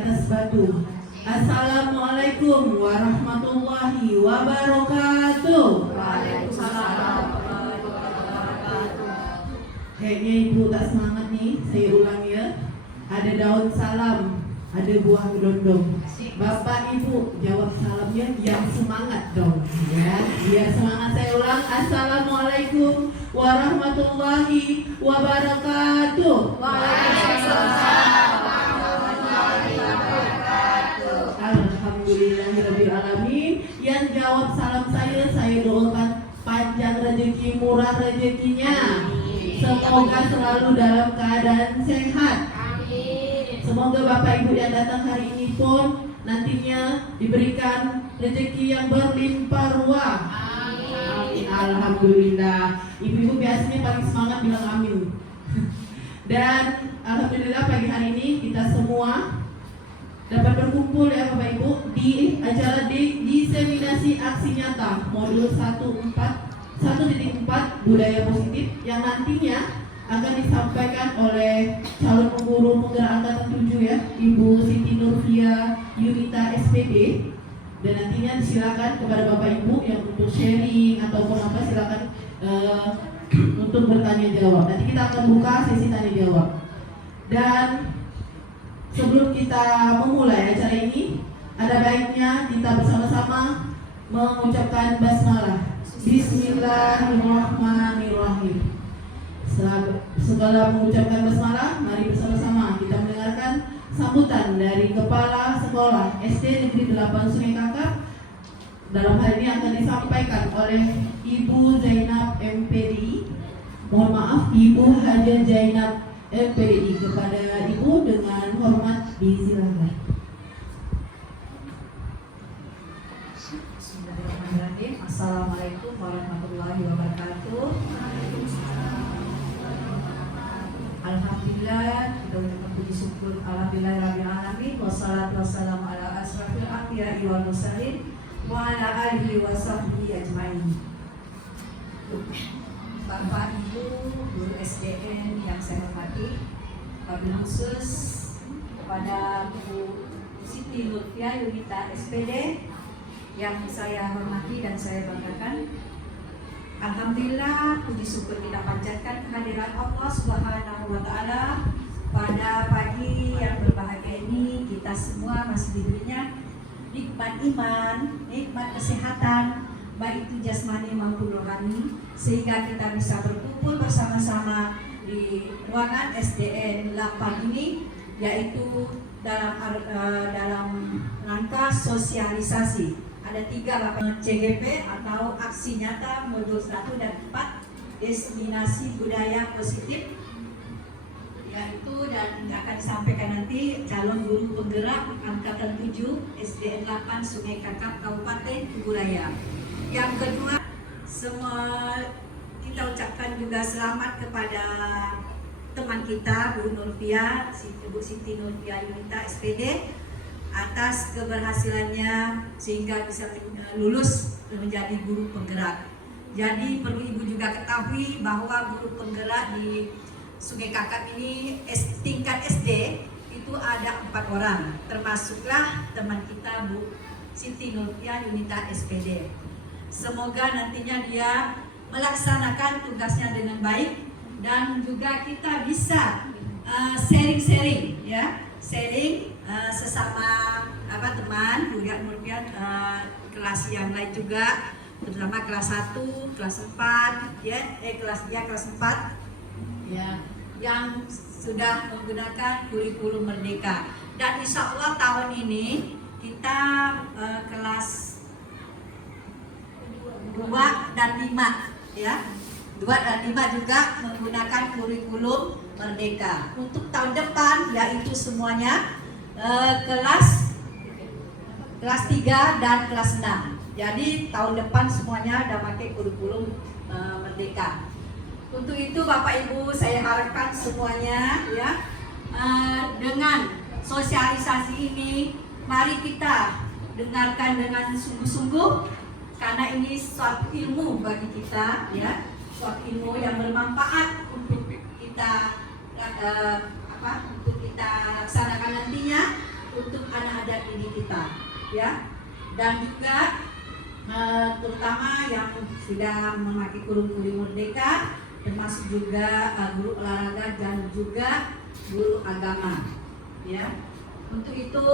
atas batu. Assalamualaikum warahmatullahi wabarakatuh. Waalaikumsalam warahmatullahi wabarakatuh. Kayaknya ibu tak semangat nih, saya ulang ya. Ada daun salam, ada buah gelondong. Bapak ibu jawab salamnya yang semangat dong ya. Biar semangat, saya ulang. Assalamualaikum warahmatullahi wabarakatuh. Waalaikumsalam warahmatullahi wabarakatuh. Alhamdulillahirabbil alamin. Yang jawab salam saya doakan panjang rezeki, murah rezekinya. Semoga selalu dalam keadaan sehat. Semoga Bapak Ibu yang datang hari ini pun nantinya diberikan rezeki yang berlimpah ruah. Amin. Alhamdulillah. Ibu-ibu biasanya paling semangat bilang amin. Dan alhamdulillah pagi hari ini kita semua dapat berkumpul ya Bapak Ibu di acara diseminasi aksi nyata modul 1.4 budaya positif yang nantinya akan disampaikan oleh calon pemburu penggerak angkatan 7 ya, Ibu Siti Nurvia Yunita SPD. Dan nantinya silakan kepada Bapak Ibu yang untuk sharing ataupun apa silakan untuk bertanya jawab. Nanti kita akan buka sesi tanya jawab. Dan sebelum kita memulai acara ini, ada baiknya kita bersama-sama mengucapkan basmalah. Bismillahirrahmanirrahim. Setelah mengucapkan basmalah, mari bersama-sama kita mendengarkan sambutan dari Kepala Sekolah SD Negeri 8 Sungai Kakap. Dalam hal ini akan disampaikan oleh Ibu Zainab MPDI. Mohon maaf, Ibu Haja Zainab MPDI. Kepada Ibu dengan hormat disilakan. Bismillahirrahmanirrahim. Assalamualaikum warahmatullahi wabarakatuh. Alhamdulillah, kita ucapkan puji syukur alhamdulillahirabbil alamin wassalatu wassalamu ala asrofil anbiya'i wal mursalin wa ala alihi wa sahbihi ajmain. Bapak Ibu guru SDN yang saya hormati, wabil khusus kepada Bu Siti Nurvia Yunita SPD yang saya hormati dan saya banggakan. Alhamdulillah, puji syukur kita panjatkan kehadiran Allah Subhanahu wa Ta'ala pada pagi yang berbahagia ini. Kita semua masih diberinya nikmat iman, nikmat kesehatan, baik itu jasmani maupun rohani, sehingga kita bisa berkumpul bersama-sama di ruangan SDN 8 ini, yaitu dalam rangka sosialisasi. Ada 3 CGP atau aksi nyata modul 1 dan 4 destinasi budaya positif, yaitu dan akan disampaikan nanti calon guru penggerak angkatan 7 SDN 8 Sungai Kakap Kabupaten Kuburaya. Yang kedua, semua kita ucapkan juga selamat kepada teman kita Bu Nurvia, Bu Siti Nurvia Yunita SPD atas keberhasilannya sehingga bisa lulus menjadi guru penggerak. Jadi perlu Ibu juga ketahui bahwa guru penggerak di Sungai Kakap ini tingkat SD itu ada 4 orang, termasuklah teman kita Bu Siti Nurvia Yunita SPD. Semoga nantinya dia melaksanakan tugasnya dengan baik dan juga kita bisa sharing-sharing ya, sharing sesama teman juga kemudian kelas yang lain juga, terutama kelas 1, kelas 4 ya, kelas 4 ya, yang sudah menggunakan kurikulum merdeka. Dan insya Allah tahun ini kita kelas 2 dan 5 ya, 2 dan 5 juga menggunakan kurikulum merdeka. Untuk tahun depan yaitu semuanya kelas 3 dan kelas 6. Jadi tahun depan semuanya udah pakai kurikulum merdeka. Untuk itu Bapak Ibu saya harapkan semuanya ya, dengan sosialisasi ini mari kita dengarkan dengan sungguh-sungguh, karena ini suatu ilmu bagi kita ya, suatu ilmu yang bermanfaat untuk kita untuk kita laksanakan nantinya untuk anak-anak didik kita, ya. Dan juga terutama yang sudah memakai kurikulum merdeka, termasuk juga guru olahraga dan juga guru agama, ya. Untuk itu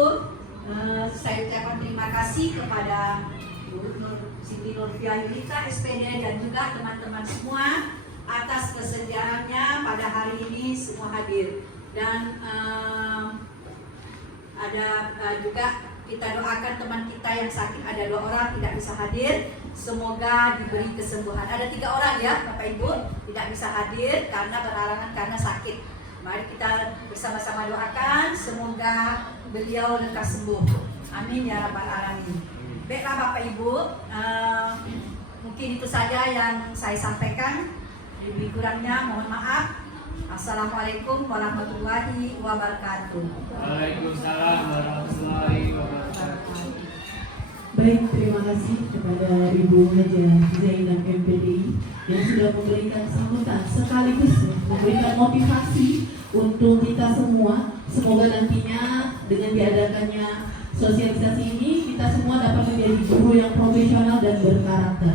saya ucapkan terima kasih kepada Guru Siti Nurfiah Yunita SPD dan juga teman-teman semua atas kesediaannya pada hari ini semua hadir. Dan ada juga kita doakan teman kita yang sakit, ada 2 orang tidak bisa hadir, semoga diberi kesembuhan. Ada 3 orang ya Bapak Ibu tidak bisa hadir karena berhalangan karena sakit. Mari kita bersama-sama doakan semoga beliau lekas sembuh. Amin ya rabbal alamin. Baiklah Bapak Ibu, mungkin itu saja yang saya sampaikan. Lebih kurangnya mohon maaf. Assalamualaikum warahmatullahi wabarakatuh. Waalaikumsalam warahmatullahi wabarakatuh. Baik, terima kasih kepada Ibu Haja Zainab MPDI yang sudah memberikan sambutan sekaligus memberikan motivasi untuk kita semua. Semoga nantinya dengan diadakannya sosialisasi ini kita semua dapat menjadi guru yang profesional dan berkarakter.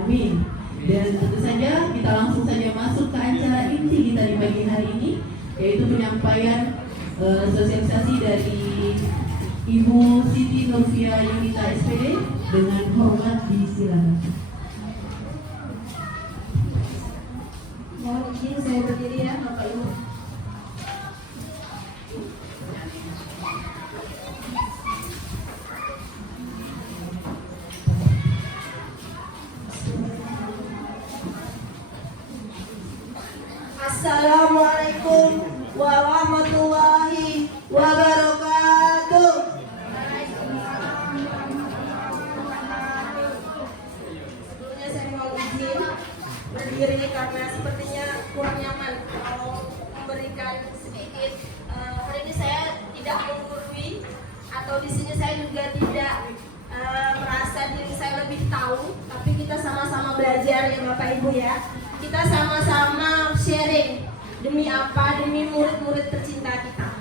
Amin. Dan tentu saja kita langsung saja masuk ke acara inti kita di pagi hari ini, yaitu penyampaian sosialisasi dari Ibu Siti Nurfiah Yunita SPD. Dengan hormat disilakan. Mohon izin saya berdiri ya Bapak Ibu. Assalamualaikum warahmatullahi wabarakatuh. Sebelumnya saya mohon izin berdiri karena sepertinya kurang nyaman kalau memberikan sedikit. Hari ini saya tidak menggurui atau di sini saya juga tidak merasa diri saya lebih tahu, tapi kita sama-sama belajar ya Bapak Ibu ya. Kita sama-sama sharing demi apa? Demi murid-murid tercinta kita.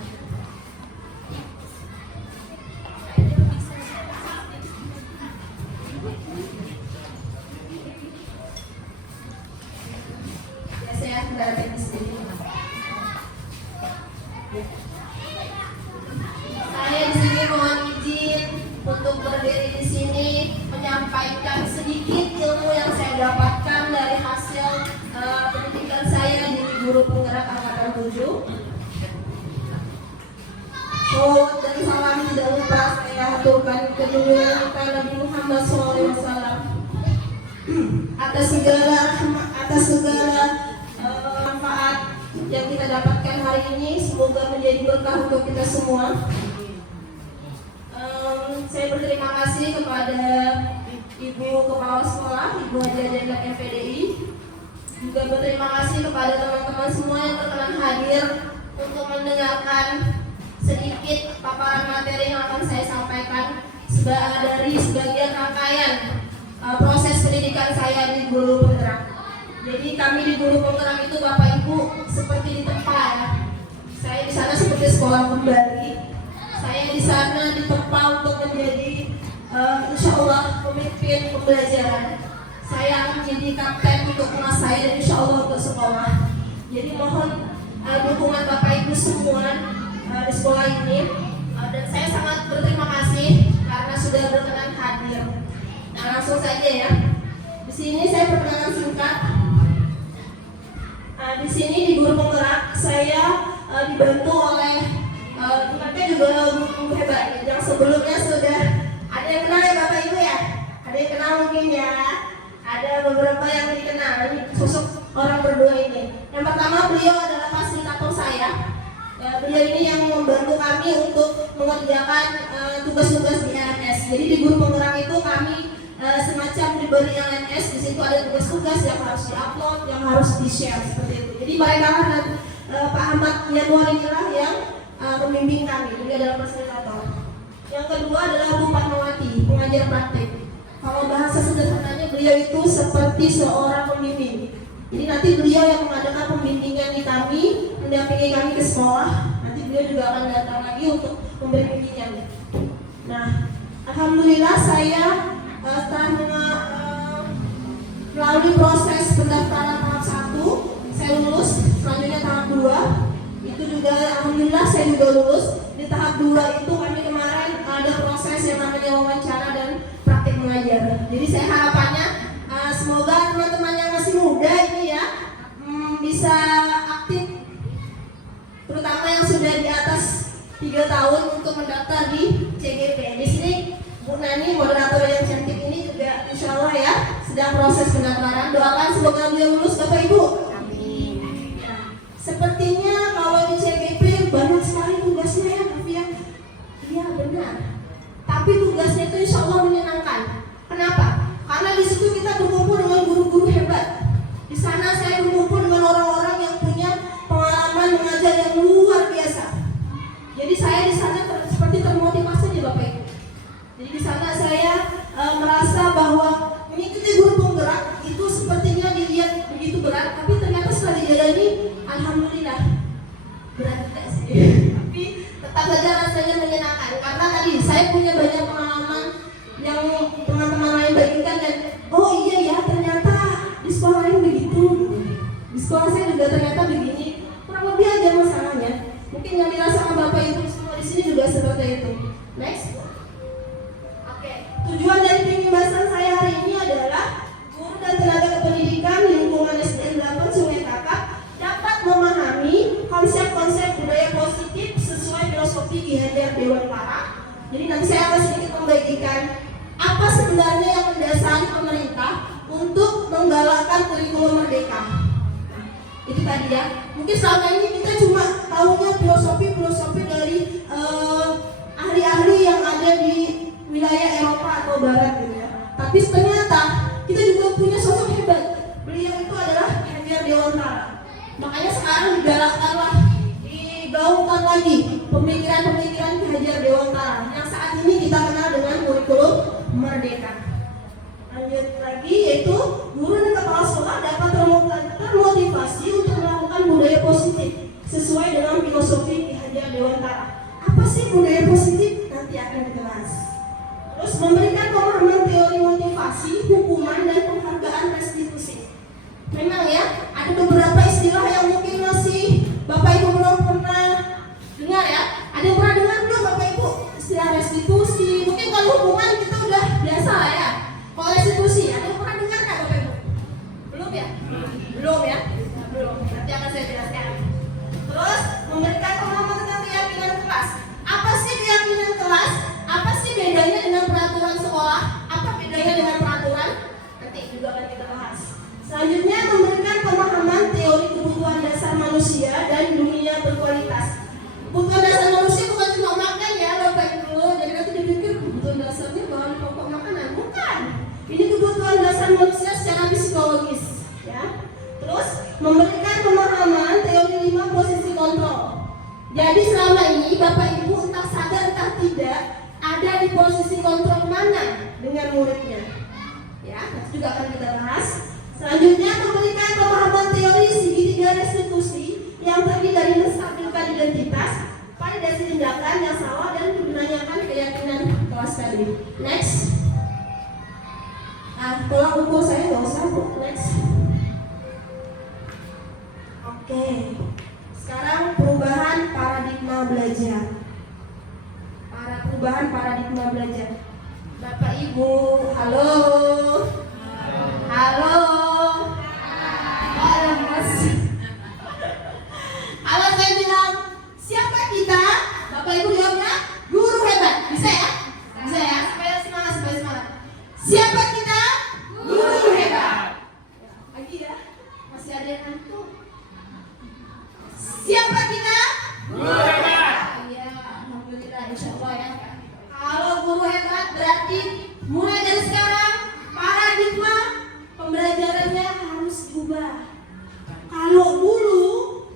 Ya, saya sudah teknis sedikit. Saya di sini mohon izin untuk berdiri di sini menyampaikan sedikit ilmu yang saya dapatkan dari hasil pendidikan saya di guru penggerak angkatan 7. Salawat dan salam tidak lupa saya aturkan ke junjungan kita Nabi Muhammad SAW atas segala manfaat yang kita dapatkan hari ini. Semoga menjadi berkah untuk kita semua. Saya berterima kasih kepada Ibu Kepala Sekolah, Ibu Haja Zainab MPDI. Juga berterima kasih kepada teman-teman semua yang berkenan hadir untuk mendengarkan sedikit paparan materi yang akan saya sampaikan dari sebagian rangkaian proses pendidikan saya di guru penggerak. Jadi kami di guru penggerak itu Bapak Ibu seperti di tempat. Saya di sana seperti sekolah kembali. Saya di sana ditempa untuk menjadi insya Allah pemimpin pembelajaran. Saya akan menjadi kapten untuk kelas saya dan insya Allah untuk sekolah. Jadi mohon dukungan Bapak Ibu semua di sekolah ini. Dan saya sangat berterima kasih karena sudah berkenan hadir. Nah, langsung saja ya. Di sini saya perkenalan singkat. Di sini di guru penggerak saya dibantu oleh mereka juga guru hebat yang sebelumnya sudah ada yang kenal ya Bapak Ibu ya. Ada yang kenal mungkin ya. Ada beberapa yang dikenal sosok orang berdua ini. Yang pertama beliau adalah fasilitator saya. Beliau ini yang membantu kami untuk mengerjakan tugas-tugas di LMS. Jadi di guru penggerak itu kami semacam diberi LMS. Di situ ada tugas-tugas yang harus diupload, yang harus di-share seperti itu. Jadi mereka dan Pak Ahmad Yanuar inilah yang membimbing kami. Beliau adalah fasilitator. Yang kedua adalah Bu Fatmawati, pengajar praktik. Kalau bahasa sederhananya beliau itu seperti seorang pembimbing. Jadi nanti beliau yang mengadakan pembimbingan di kami, mendampingi kami ke sekolah. Nanti beliau juga akan datang lagi untuk memberi bimbingan. Nah, alhamdulillah saya setelah melalui proses pendaftaran tahap 1, saya lulus. Selanjutnya tahap 2, itu juga alhamdulillah saya juga lulus. Di tahap 2 itu kami kemarin ada proses yang namanya wawancara dan praktik mengajar. Jadi saya harapannya semoga teman-teman yang masih muda ini ya bisa aktif, terutama yang sudah di atas 3 tahun untuk mendaftar di CGP. Di sini Bu Nani, moderator yang cantik ini juga insya Allah ya sedang proses pendaftaran. Doakan semoga beliau lulus Bapak Ibu. Amin. Nah, sepertinya kalau di CGP banyak sekali tugasnya ya Bu ya. Iya benar. Tapi tugasnya itu insya Allah menyenangkan. Kenapa? Karena di situ kita berkumpul dengan guru-guru hebat. Di sana saya berkumpul dengan orang-orang yang punya pengalaman mengajar yang luar biasa. Jadi saya di sana seperti termotivasi nih Bapak Ibu. Jadi di sana saya merasa bahwa mengikuti guru penggerak itu sepertinya dilihat begitu berat, tapi ternyata setelah dijalani, alhamdulillah berat tidak sih. Tapi tetap saja rasanya menyenangkan karena tadi saya punya banyak pengalaman yang teman-teman lain bagikan dan oh iya ya ternyata di sekolah lain begitu. Di sekolah saya juga ternyata begini. Kurang lebih aja masalahnya. Mungkin yang dirasakan Bapak Ibu semua di sini juga seperti itu. Next. Oke. Tujuan dari pembahasan saya hari ini adalah guru dan tenaga kependidikan lingkungan SDN 8 Sungai Kakap dapat memahami konsep-konsep budaya positif sesuai filosofi Ki Hajar Dewantara. Jadi nanti saya akan sedikit membagikan apa sebenarnya yang mendasari pemerintah untuk menggalakkan kurikulum merdeka. Itu tadi ya. Mungkin selama ini kita cuma tahunya filosofi dari ahli-ahli yang ada di wilayah Eropa atau Barat gitu ya. Tapi ternyata kita juga punya sosok hebat. Beliau itu adalah Hajar Dewantara. Makanya sekarang digalakkanlah, digaungkan lagi pemikiran-pemikiran Ki Hajar Dewantara yang saat ini kita kenal dengan kurikulum merdeka. Lanjut lagi yaitu guru dan kepala sekolah dapat termotivasi untuk melakukan budaya positif sesuai dengan filosofi Ki Hajar Dewantara. Apa sih budaya positif? Nanti akan dibahas. Terus memberikan pemahaman teori motivasi, hukuman dan penghargaan restitusi. Memang ya ada beberapa istilah yang mungkin masih Bapak Ibu belum pernah dengar ya. Ada yang pernah dengar belum Bapak Ibu istilah restitusi? Mungkin kalau hukuman kita udah biasa lah ya. Kalau restitusi, ada yang pernah dengar nggak Bapak Ibu? Belum ya? Belum ya? Belum. Nanti akan saya jelaskan. Terus memberikan pemahaman tentang keyakinan kelas. Apa sih keyakinan kelas? Apa sih bedanya dengan peraturan sekolah? Apa bedanya dengan peraturan? Nanti juga akan kita bahas. Selanjutnya memberikan pemahaman teori kebutuhan dasar manusia dan dunia berkualitas. Kebutuhan dasar manusia bukan cuma makan ya Bapak Ibu. Jadi nanti dipikir kebutuhan dasarnya bahan pokok makanan. Bukan. Ini kebutuhan dasar manusia secara psikologis, ya. Terus memberikan pemahaman teori 5 posisi kontrol. Jadi selama ini Bapak Ibu entah sadar entah tidak ada di posisi kontrol mana dengan muridnya, ya. Nanti juga akan kita bahas. Selanjutnya memberikan pemahaman teori segitiga restitusi yang terdiri dari menstabilkan identitas, validasi tindakan yang salah dan menanyakan keyakinan kelas tadi. Next. Nah, tolak ukur saya nggak usah Bu. Next. Oke. Sekarang perubahan paradigma belajar. Perubahan paradigma belajar. Bapak Ibu, halo. Halo. Halo Mas. Kalau saya bilang siapa kita? Bapak Ibu jawabnya guru hebat. Bisa ya? Bisa ya? Supaya semangat. Siapa kita? Guru hebat. Lagi ya? Masih ada yang ngantuk. Siapa kita? Guru hebat. Iya, alhamdulillah insyaallah ya. Kalau guru hebat berarti mulai dari sekarang paradigma pembelajarannya harus diubah. Kalau dulu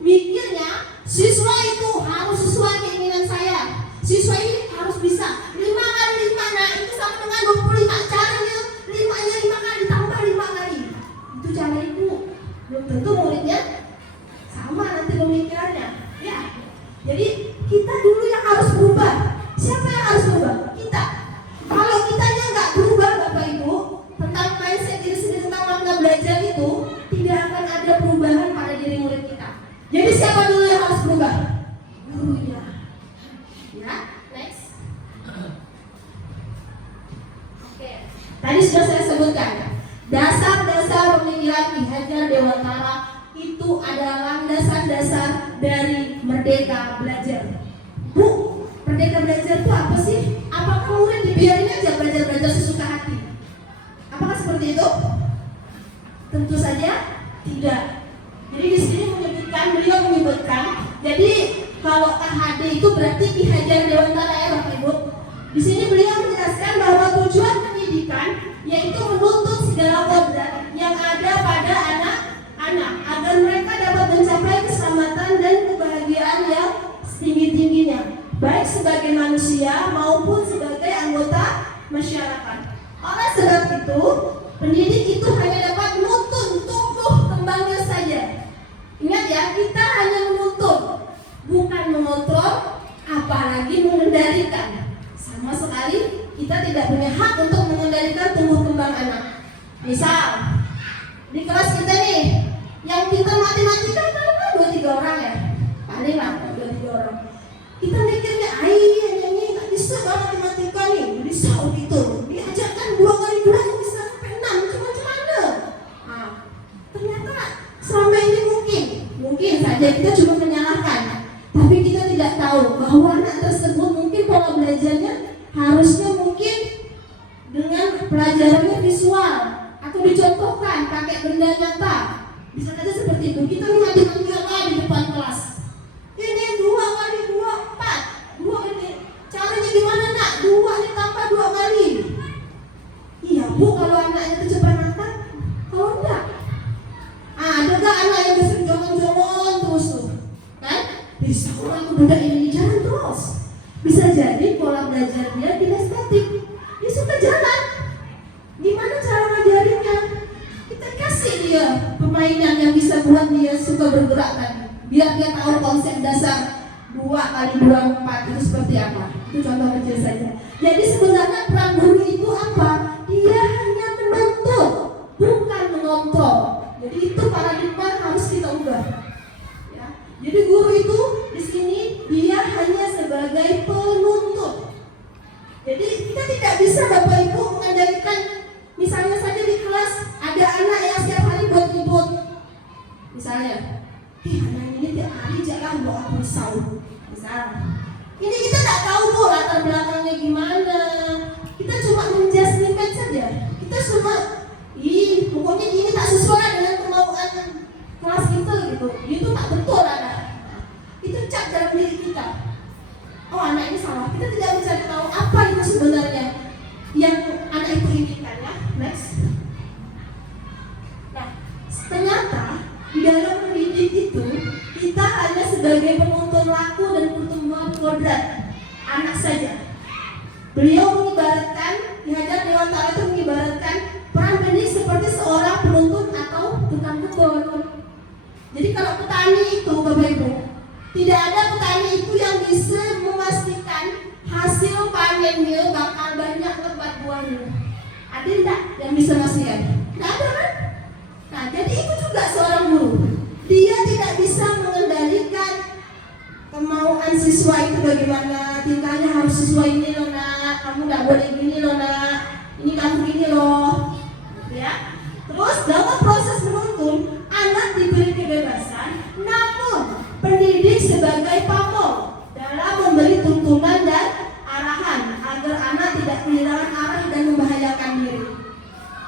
mikirnya siswa itu harus sesuai keinginan saya. Siswa ini harus bisa 5 kali 5, nah itu sama dengan 25. Caranya 5-nya 5 kali tambah 5 kali. Itu cara Ibu. Belum tentu muridnya sama nanti pemikirannya. Ya. Jadi Tadi sudah saya sebutkan, dasar-dasar pemikiran Ki Hajar Dewantara itu adalah dasar-dasar dari Merdeka Belajar. Bu, Merdeka Belajar itu apa sih? Apakah murid dibiarin aja belajar sesuka hati? Apakah seperti itu? Tentu saja tidak. Jadi di sini beliau menyebutkan, jadi kalau KHD itu berarti Ki Hajar Dewantara ya Bapak Ibu. Di sini beliau menjelaskan bahwa tujuan pendidikan yaitu menuntut segala kodrat yang ada pada anak-anak agar mereka dapat mencapai keselamatan dan kebahagiaan yang setinggi-tingginya, baik sebagai manusia maupun sebagai anggota masyarakat. Oleh sebab itu, pendidik itu hanya dapat menuntun tumbuh kembangnya saja. Ingat ya, kita hanya menuntun, bukan mengontrol, apalagi mengendalikan. Sama sekali kita tidak punya hak untuk mengendalikan tumbuh kembang anak. Misal di kelas kita nih, yang pintar matematika kan 2-3 orang ya, paling lah 2-3 orang. Kita mikirnya, ini nggak bisa banget matematika nih, bisa gitu. Diajarkan 2 kali 2 bisa sampai 6, cuma mana? Nah, ternyata selama ini mungkin saja kita cuma menyalahkan, tapi kita tidak tahu bahwa anak tersebut mungkin pola belajarnya harusnya mungkin dengan pelajarannya visual atau dicontohkan pakai benda nyata. Bisa saja seperti itu. Kita matematika di depan kelas. Ini 2 kali 2 4. 2 ini caranya gimana nak? 2 ditambah 2 kali. Iya Bu, kalau anaknya itu cepat makan, kalau enggak. Ada gak anak yang bisa jalan-jalan terus tuh? Kan? Bisa orang budak ini jalan terus. Bisa jadi pola belajar dia tidak statik. Dia suka jalan. Gimana cara ngajarinnya? Kita kasih dia permainan yang bisa buat dia suka bergerak tadi. Biar dia tahu konsep dasar 2 kali 2 4 itu seperti apa. Itu contoh kecil saja. Jadi sebenarnya peran guru itu apa? Dia hanya menuntut, bukan mengontrol. Jadi itu paradigma harus kita ubah. Ya. Jadi guru itu di sini dia hanya sebagai penuntut. Jadi kita tidak bisa Bapak Ibu mengendalikan. Misalnya saja di kelas ada anak yang setiap hari buat ribut. Misalnya, anak ini tiap hari jalan bawa pisau. Misalnya, ini kita tak tahu Bu latar belakangnya gimana. Kita cuma menjustify saja. Kita cuma, pokoknya ini tak sesuai dengan kemauan kelas kita gitu. Itu tak betul ada. Itu cap dalam diri kita. Oh anak ini salah. Kita tidak mencari tahu apa itu sebenarnya yang anak itu inginkan ya. Next. Nah, ternyata di dalam mendidik itu kita hanya sebagai penuntun laku dan pertumbuhan kodrat anak saja. Beliau mengibaratkan, Ki Hajar Dewantara itu mengibaratkan peran pendidik seperti seorang penuntun atau tukang kebun. Jadi kalau petani itu Bapak Ibu, tidak ada petani itu yang bisa memastikan hasil panennya bakal banyak lebat buahnya. Ada tidak yang bisa memastikan? Tidak ada kan? Nah jadi itu juga seorang guru. Dia tidak bisa mengendalikan kemauan siswa itu bagaimana, tingkahnya harus sesuai ini loh nak, kamu tidak boleh gini loh nak, ini kamu gini loh. Ya. Terus dalam proses menuntun, anak diberi kebebasan, namun pendidik sebagai pamong dalam memberi tuntunan dan arahan agar anak tidak kehilangan arah dan membahayakan diri.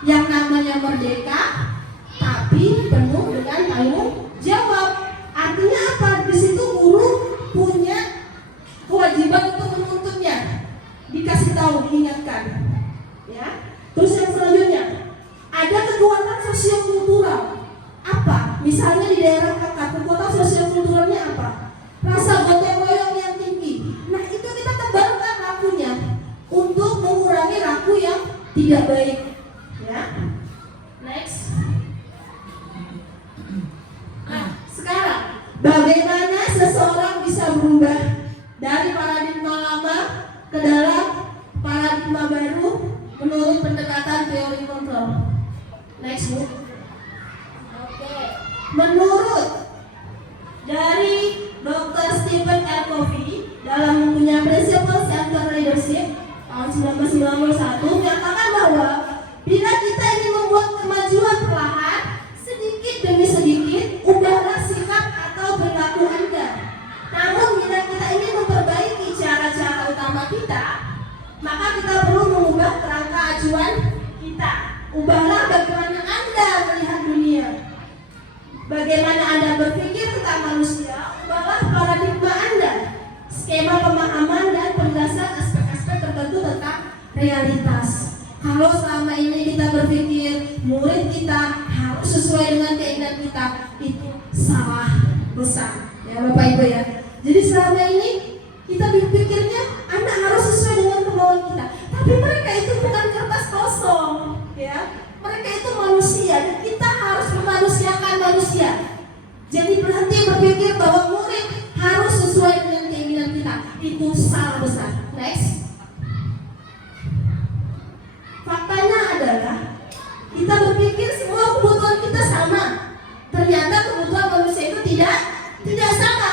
Yang namanya merdeka, tapi penuh dengan tanggung jawab. Artinya apa? Di situ guru punya kewajiban untuk menuntunnya, dikasih tahu, diingatkan. Ya. Terus yang selanjutnya, ada kekuatan sosial-kultural. Apa? Misalnya di daerah kakak, kekuatan sosial-kulturalnya apa? Rasa gotong royong yang tinggi. Nah itu kita tebarkan lakunya untuk mengurangi laku yang tidak baik. Ya. Next. Nah sekarang, bagaimana seseorang bisa berubah dari paradigma lama ke dalam paradigma baru menurut pendekatan teori kontrol? Next Bu. Oke. Menurut dari Dr. Stephen R. Covey dalam bukunya Principles Center Leadership tahun 1991 menyatakan bahwa acuan kita. Ubahlah bagaimana Anda melihat dunia. Bagaimana Anda berpikir tentang manusia, ubahlah paradigma Anda. Skema pemahaman dan penjelasan aspek-aspek tertentu tentang realitas. Kalau selama ini kita berpikir murid kita harus sesuai dengan keinginan kita, itu salah besar. Ya Bapak Ibu ya. Jadi selama ini kita berpikirnya anak harus sesuai dengan kemauan kita. Tapi mereka itu bukan kertas kosong, ya. Mereka itu manusia dan kita harus memanusiakan manusia. Jadi berhenti berpikir bahwa murid harus sesuai dengan keinginan kita. Itu salah besar. Next. Faktanya adalah kita berpikir semua kebutuhan kita sama. Ternyata kebutuhan manusia itu tidak sama.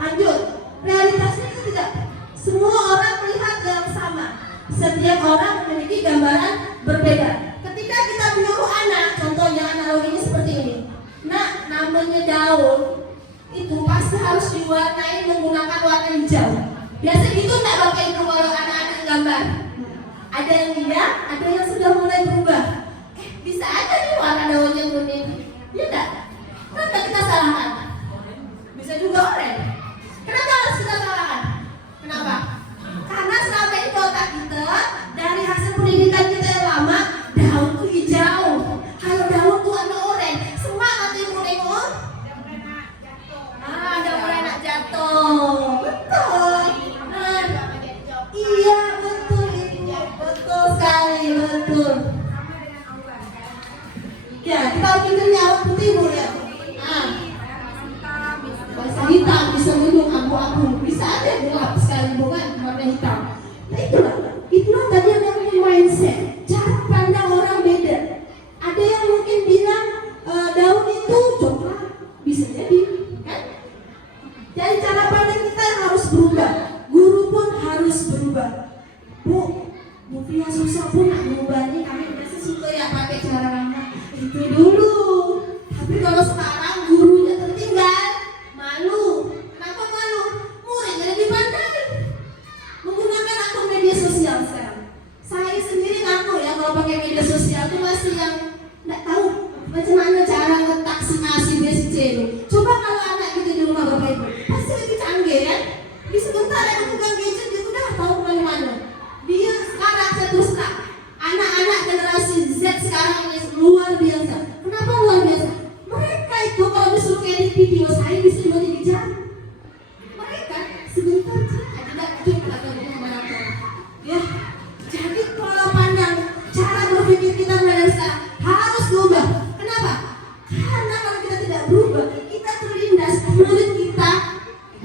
Lanjut. Realitasnya itu tidak. Semua orang melihat yang sama. Setiap orang memiliki gambaran berbeda. Ketika kita menyuruh anak, contohnya analoginya seperti ini. Nah, namanya daun itu pasti harus diwarnai menggunakan warna hijau. Biasa gitu nggak Bapak Ibu kalau anak-anak gambar? Ada yang iya, ada yang sudah mulai berubah. Bisa aja nih warna daunnya kuning. Iya enggak? Kenapa kita salahkan? Bisa juga oranye. Kenapa harus kita salahkan? Kenapa? Karena selama ini otak kita dari hasil pendidikan kita yang lama, daun tuh hijau. Kalau daun tuh warna oranye, semua atau ibu nengok? Ada mulai nak jatuh. Betul. Iya betul ibu, betul sekali, betul. Ya kita pikirnya awal putih bu ya. Bisa hitam, bisa mendung, abu-abu, bisa aja gelap sekali bukan warna hitam. Nah itulah tadi yang namanya mindset. Cara pandang orang beda. Ada yang mungkin bilang daun itu coklat, bisa jadi, kan? Jadi cara pandang kita harus berubah. Guru pun harus berubah. Bu Fia susah pun nak berubah nih. Kami biasa suka ya pakai cara lama. Itu dulu. Tapi kalau sekarang gurunya tertinggal, malu. Kenapa malu? Muridnya dipandang. Menggunakan akun media sosial sekarang. Saya sendiri ngaku ya kalau pakai media sosial itu masih yang nggak tahu bagaimana cara ngetak si A, si B, si C itu. Coba kalau anak gitu di rumah Bapak Ibu, pasti lebih canggih kan? Di sebentar ya memegang gadget dia udah tahu kemana-mana. Dia sekarang saya terus terang, anak-anak generasi Z sekarang ini luar biasa. Kenapa luar biasa? Mereka itu kalau disuruh edit video saya bisa 2-3 jam. Mereka sebentar aja tidak cukup atau kemana-mana. Ya, jadi pola pandang, cara berpikir kita mulai sekarang harus berubah. Kenapa? Karena kalau kita tidak berubah, kita terlindas murid kita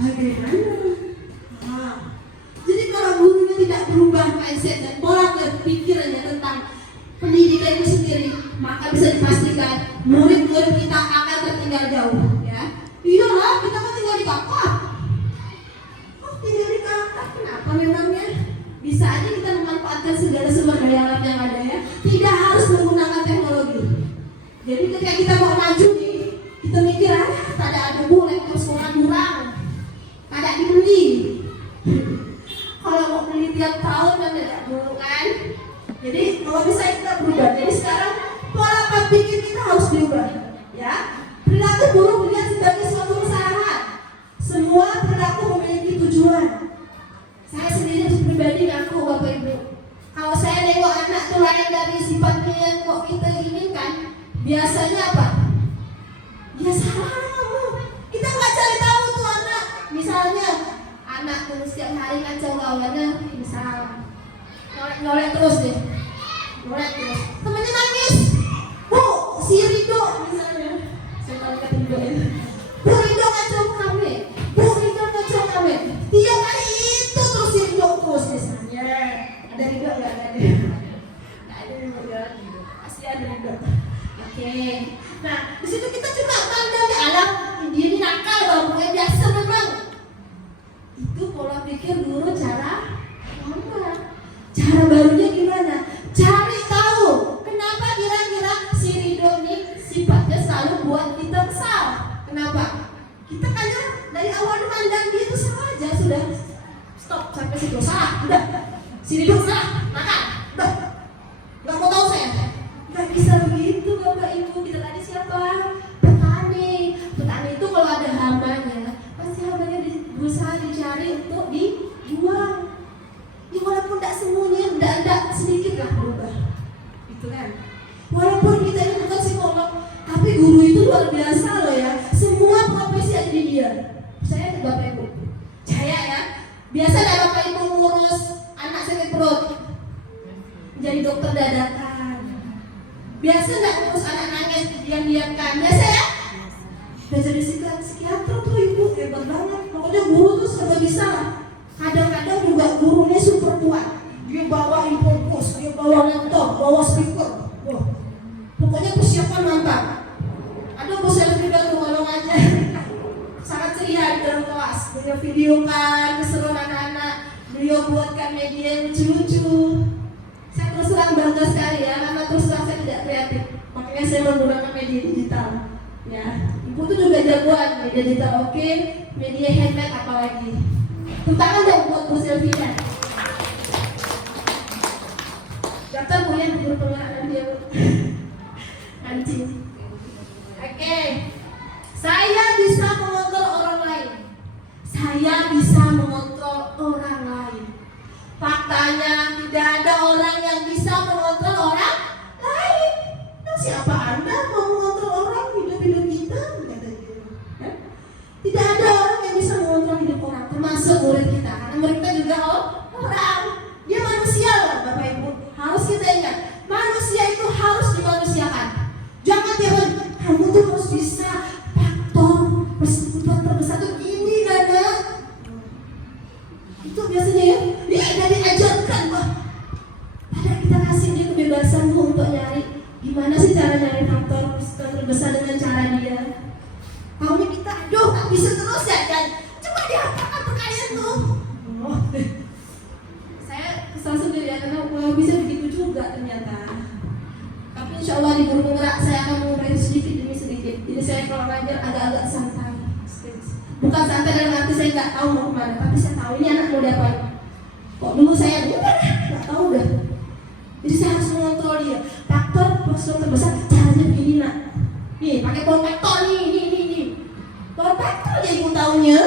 bagaimana? Jadi kalau gurunya tidak berubah mindset dan pola berpikirannya tentang pendidikan itu sendiri, maka bisa dipastikan murid-murid kita akan tertinggal jauh. Ya, iyalah kita kan tinggal di kakak. Oh tinggal di kakak, kenapa memangnya? Bisa aja kita memanfaatkan segala sumber daya alam yang ada ya. Tidak harus menggunakan teknologi. Jadi ketika kita mau maju nih, kita mikir tak ada boleh terus kurang, ada dibeli. Kalau mau beli tiap tahun kan tidak dulu kan. Jadi kalau bisa kita berubah. Jadi sekarang pola pikir kita harus diubah. Ya, perilaku buruk dilihat sebagai suatu kesalahan. Semua perilaku memiliki tujuan. Saya sendiri pribadi ngaku Bapak Ibu. Kalau saya nengok anak tuh lain dari sifatnya yang kok kita inginkan, biasanya apa? Ya salah kamu. Kita nggak cari tahu tuh anak. Misalnya anak tuh setiap hari kacau kawannya, misal nyolek terus deh, nyolek terus. Temennya nangis, bu si Rido misalnya, saya tahu kan Rido ya. Bu Rido kacau kami, bu Rido kacau kami. Tiap kali itu terus si Rido terus misalnya. Ada Rido nggak ada? Nggak ada Rido, pasti ada Rido. Oke, nah di situ kita cuma pandang di alam, dia ini nakal loh, bukan biasa memang. Itu pola pikir guru cara apa? Cara barunya gimana? Cari tahu kenapa kira-kira si Rido ini sifatnya selalu buat kita kesal. Kenapa? Kita kayaknya dari awal memandang dia itu salah aja sudah. Stop sampai situ salah, udah. Si Rido salah, makan, udah. luar biasa loh ya. Semua profesi ada di dia. Saya ke Bapak Ibu. Saya ya. Biasa ada Bapak Ibu ngurus anak sakit perut, jadi dokter dadakan. Biasa nggak ngurus anak nangis diam-diamkan. Biasa ya. Dan jadi psikiater tuh ibu hebat banget. Pokoknya guru tuh serba bisa lah. Kadang-kadang juga gurunya super kuat. Dia bawa infocus, dia bawa laptop, bawa speaker. Wah, pokoknya persiapan mantap. Ada bos selfie baru kalau ngajar. Sangat ceria di dalam kelas. Beliau videokan keseruan anak-anak. Beliau buatkan media yang lucu-lucu. Saya terus terang bangga sekali ya, karena terus terang saya tidak kreatif. Makanya saya menggunakan media digital. Ya, ibu tuh juga jagoan media digital. Oke, media handmade apalagi. Tantangan dong buat bos selfie-nya. Daftar boleh guru pengarahan dia. Anjing. Oke. Saya bisa mengontrol orang lain. Saya bisa mengontrol orang lain. Faktanya tidak ada orang yang bisa mengontrol orang lain. Nah, siapa Anda mau mengontrol orang hidup-hidup kita? Tidak ada orang yang bisa mengontrol hidup orang, termasuk murid kita. Karena murid kita juga orang. Dia manusia loh Bapak Ibu. Harus kita ingat, manusia itu harus dimanusiakan. Jangan dia kamu tuh harus bisa faktor persekutuan terbesar tuh ini Nana. Itu biasanya ya, dia diajarkan wah. Padahal kita kasih dia kebebasan tuh untuk nyari gimana sih cara nyari faktor persekutuan terbesar dengan cara dia. Maunya kita, aduh tak bisa terus ya kan. Coba diapakan perkalian tuh. Saya kesal sendiri ya karena wah bisa begitu juga ternyata. Tapi insya Allah di guru penggerak saya akan mengubah sedikit demi sedikit. Jadi saya kalau ngajar agak-agak santai. Bukan santai dalam arti saya nggak tahu mau kemana, tapi saya tahu ini anak mau diapain. Kok dulu saya nggak tahu dah. Jadi saya harus mengontrol dia. Faktor persekutuan terbesar caranya begini nak. Nih pakai power factor nih. Power factor aja ibu taunya.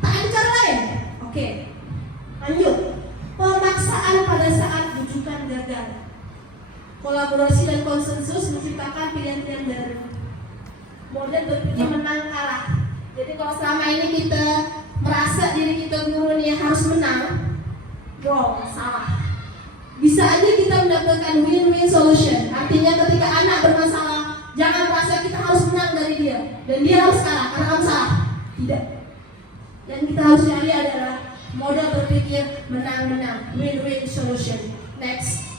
Tak ada cara lain. Oke. Lanjut. Pemaksaan pada saat rujukan gagal. Kolaborasi dan konsensus menciptakan pilihan-pilihan baru. Model berpikir menang kalah. Jadi kalau selama ini kita merasa diri kita guru nih harus menang, wrong, salah. Bisa aja kita mendapatkan win-win solution. Artinya ketika anak bermasalah, jangan merasa kita harus menang dari dia dan dia harus kalah karena kamu salah. Tidak. Yang kita harus cari adalah model berpikir menang-menang, win-win solution. Next.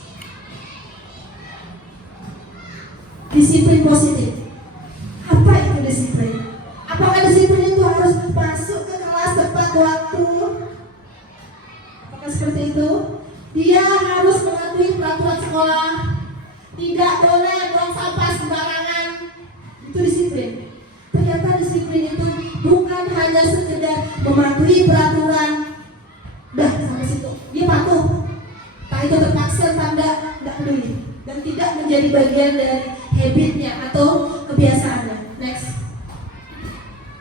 Disiplin positif. Apa itu disiplin? Apakah disiplin itu harus masuk ke kelas tepat waktu? Apakah seperti itu? Dia harus mematuhi peraturan sekolah. Tidak boleh buang sampah sembarangan. Itu disiplin. Ternyata disiplin itu bukan hanya sekedar mematuhi peraturan. Dah sampai situ. Dia patuh. Tak itu terpaksa tanda tidak peduli dan tidak menjadi bagian dari habitnya atau kebiasaannya. Next.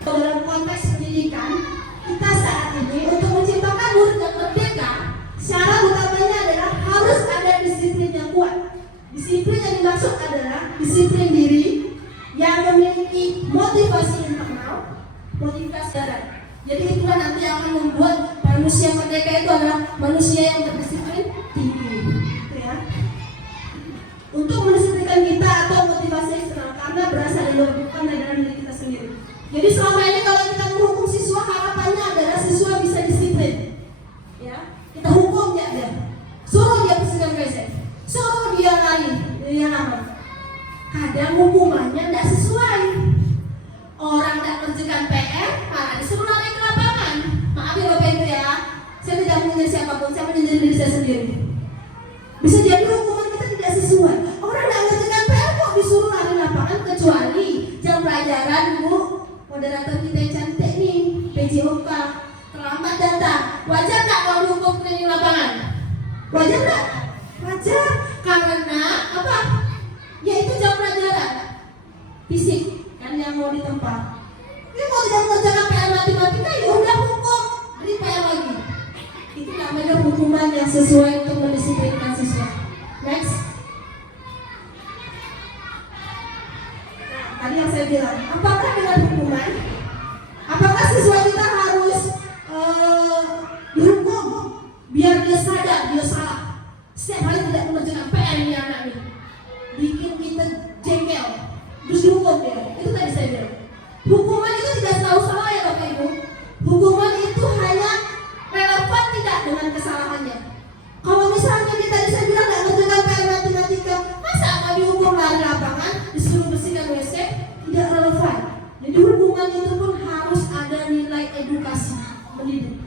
Dalam konteks pendidikan, kita saat ini untuk menciptakan murid yang merdeka, syarat utamanya adalah harus ada disiplin yang kuat. Disiplin yang dimaksud adalah disiplin diri yang memiliki motivasi internal, motivasi darat. Jadi itulah nanti yang akan membuat manusia merdeka itu adalah manusia yang berdisiplin tinggi. Ya. Untuk mendisiplinkan kita atau motivasi eksternal karena berasal dari luar bukan dari dalam diri kita sendiri. Jadi selama ini kalau kita menghukum siswa harapannya adalah siswa bisa disiplin. Ya, kita hukum dia. Suruh dia bersihkan WC. Suruh dia lari, dia aman. Kadang hukumannya tidak sesuai. Orang tidak kerjakan PR, malah disuruh lari ke lapangan. Maaf ya Bapak Ibu ya, saya tidak menyindir siapapun, saya menyindir diri saya sendiri. Bisa jadi hukuman kita tidak sesuai. Orang tidak kerjakan PR kok disuruh lari lapangan kecuali jam pelajaran Bu. Moderator kita yang cantik nih, PJOK terlambat datang. Wajar tak kalau dihukum keliling lapangan? Wajar tak? Wajar, karena apa? Yaitu jam pelajaran fisik kan yang mau ditempa. Ini mau tidak mengerjakan PR matematika, ya udah hukum, beri PR lagi. Itu namanya hukuman yang sesuai untuk mendisiplinkan siswa. Next. Nah, tadi yang saya bilang, apakah dengan hukuman? Apakah siswa kita harus dihukum biar dia sadar dia salah? Setiap hari tidak mengerjakan PR ini anak ini, bikin kita jengkel, terus dihukum dia. Itu tadi saya bilang. Hukuman itu tidak selalu salah ya Bapak Ibu. Hukuman itu hanya relevan tidak dengan kesalahannya. Kalau misalnya kita tadi saya bilang nggak mengerjakan PR matematika, masa nggak dihukum lari lapangan, disuruh bersihkan WC? Tidak relevan. Jadi hukuman itu pun harus ada nilai edukasi mendidik.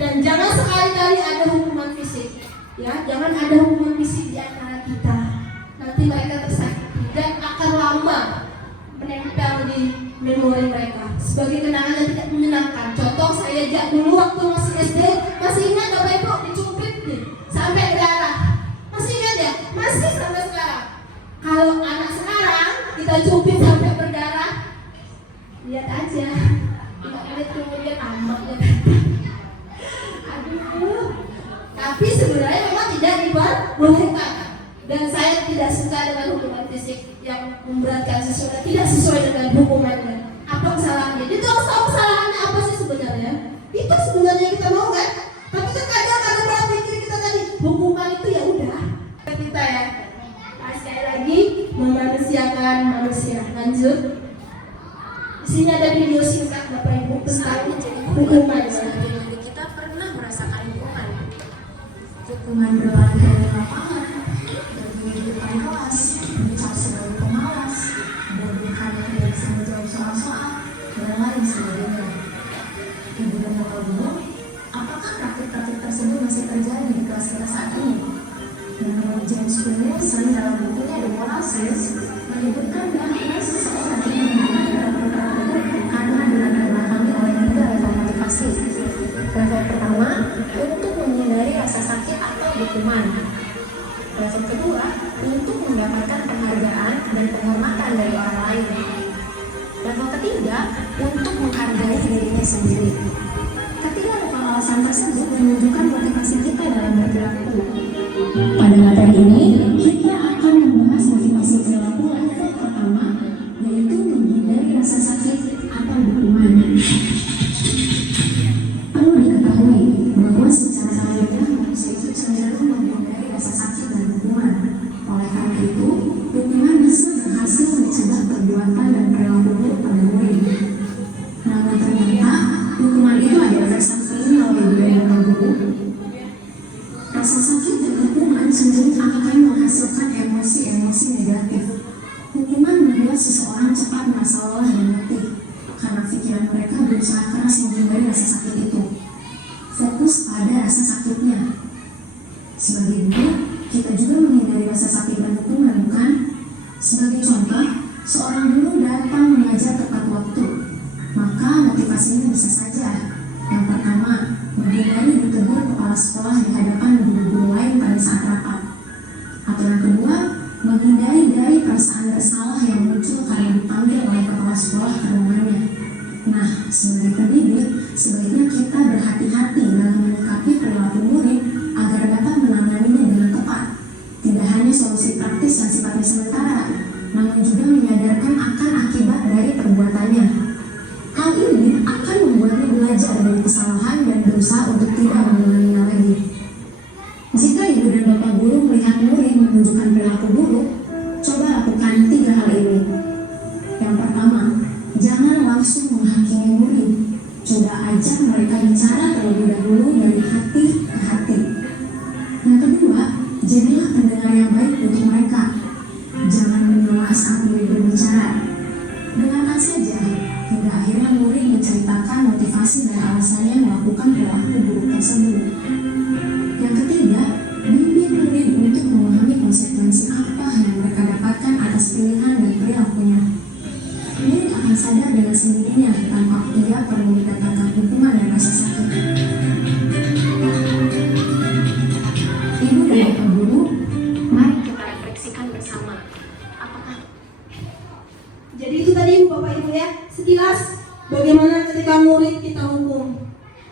Dan jangan sekali-kali ada hukuman fisik. Ya, jangan ada hukuman fisik di antara kita. Nanti mereka tersakiti dan akan lama menempel di memori mereka sebagai kenangan yang tidak menyenangkan. Contoh saya dulu waktu masih SD, masih ingat Bapak Ibu dicubit nih sampai berdarah. Masih ingat ya? Masih sampai sekarang. Kalau anak sekarang kita cubit sampai berdarah, lihat aja. 3 menit kemudian tambahnya. Aduh. Tapi sebenarnya memang tidak diperbolehkan. Dan saya tidak suka dengan hukuman fisik yang memberatkan sesuatu, tidak sesuai dengan hukumannya. Apa kesalahannya? Dia tahu kesalahannya apa sih sebenarnya? Itu sebenarnya kita mau kan? Tapi terkadang karena berat pikir kita tadi, hukuman itu ya udah kita ya. Nah, sekali lagi memanusiakan manusia. Lanjut. Di sini ada video singkat Bapak Ibu tentang hukuman. Kita pernah merasakan hukuman berlari dari lapangan, dari depan kelas, dicap sebagai pemalas, berbukan tidak bisa menjawab soal-soal, dan lain sebagainya. Ibu dan Bapak Guru, apakah praktik-praktik tersebut masih terjadi di kelas kita saat ini? Menurut James Williamson dalam bukunya The Moral Sense, menyebutkan bahwa seseorang yang menggunakan dalam perkara itu karena dilatar belakangi oleh 3 level motivasi. Level pertama, untuk menghindari rasa sakit atau hukuman. Level kedua, untuk mendapatkan penghargaan dan penghormatan dari orang lain. Level ketiga, untuk menghargai dirinya sendiri. Ketiga level alasan tersebut menunjukkan motivasi kita dalam berperilaku. Pada materi ini, kita akan membahas motivasi perilaku level pertama, yaitu menghindari rasa sakit atau hukuman. Perlu diketahui bahwa secara alamiah manusia itu cenderung menghindari rasa sakit dan hukuman. Oleh karena itu, hukuman bisa berhasil mencegah perbuatan dan perilaku buruk pada murid. Namun ternyata, hukuman itu ada efek sampingnya oleh budaya dan guru. Rasa sakit dan hukuman cenderung akan menghasilkan emosi-emosi negatif. Hukuman membuat seseorang cepat merasa lelah dan letih, karena pikiran mereka berusaha keras menghindari rasa sakit itu. Fokus pada rasa sakitnya. Sebagai guru, kita juga menghindari rasa sakit dan hukuman, bukan? Sebagai contoh, seorang guru datang mengajar tepat waktu, maka motivasinya bisa saja. Yang pertama, menghindari ditegur kepala sekolah di hadapan guru-guru lain pada saat rapat. Atau yang kedua, menghindari dari perasaan bersalah yang muncul karena dipanggil oleh kepala sekolah ke rumahnya. Nah, sebagai pendidik, sebaiknya kita berhati-hati dalam menyikapi perilaku murid agar dapat menanganinya dengan tepat. Tidak hanya solusi praktis yang sifatnya sementara, namun juga menyadarkan akan akibat dari perbuatannya. Hal ini akan membuatnya belajar dari kesalahan dan berusaha untuk tidak mengulanginya lagi. Jika ibu dan bapak guru melihat murid menunjukkan perilaku buruk, coba lakukan 3 hal ini. Yang pertama, jangan langsung menghakimi murid. Coba ajak mereka bicara terlebih dahulu dari hati ke hati. Yang kedua, jadilah pendengar yang baik untuk mereka. Jangan menolak saat murid berbicara. Dengarkan saja, hingga akhirnya murid menceritakan motivasi dan alasannya melakukan perilaku buruk tersebut. Yang ketiga, bimbing murid untuk memahami konsekuensi apa yang mereka dapatkan atas pilihan dan perilakunya. Murid akan sadar dengan sendirinya tanpa ia perlu mendatangkan hukuman dan rasa sakit. Ibu dan bapak guru, mari kita refleksikan bersama. Apakah Jadi itu tadi Bapak Ibu ya, sekilas bagaimana ketika murid kita hukum.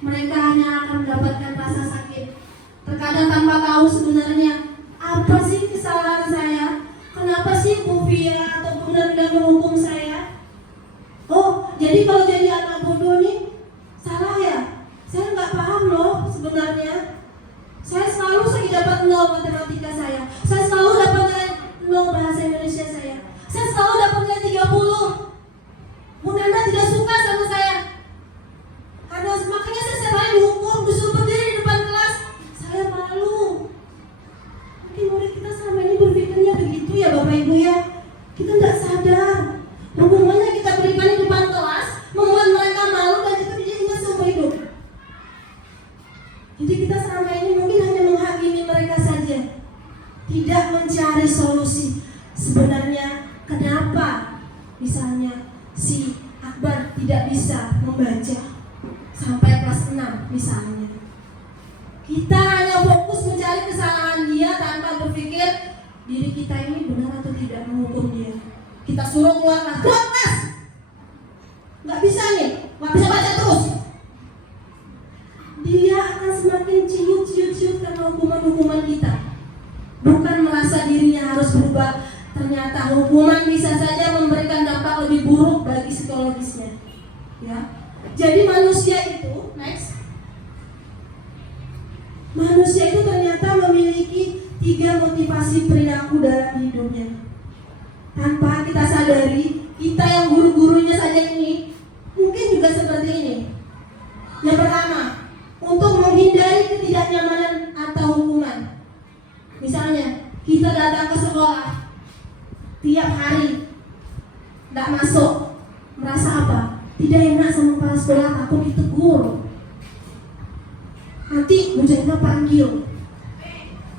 Mereka hanya akan mendapatkan rasa sakit. Terkadang tanpa tahu sebenarnya apa sih kesalahan saya. Kenapa sih Bu Fia atau Bu Nanda menghukum saya? Bapak Ibu ya, kita tidak sadar hukumannya kita berikan di depan kelas, membuat mereka malu dan itu diingat seumur hidup. Jadi kita selama ini mungkin hanya menghakimi mereka saja, tidak mencari solusi. Sebenarnya kenapa misalnya si Akbar tidak bisa membaca sampai kelas 6 misalnya. Kita hanya fokus mencari kesalahan dia tanpa berpikir diri kita ini benar atau tidak menghukum dia. Kita suruh keluar kelas, nggak bisa nih, nggak bisa baca terus. Dia akan semakin ciut karena hukuman-hukuman kita. Bukan merasa dirinya harus berubah. Ternyata hukuman bisa saja memberikan dampak lebih buruk bagi psikologisnya. Ya, jadi manusia itu, next. Manusia itu ternyata memiliki 3 motivasi perilaku dalam hidupnya. Tanpa kita sadari, kita yang guru-gurunya saja ini mungkin juga seperti ini. Yang pertama, untuk menghindari ketidaknyamanan atau hukuman. Misalnya, kita datang ke sekolah tiap hari, tidak masuk, merasa apa? Tidak enak sama kepala sekolah, takut ditegur. Nanti Bu Jaina panggil,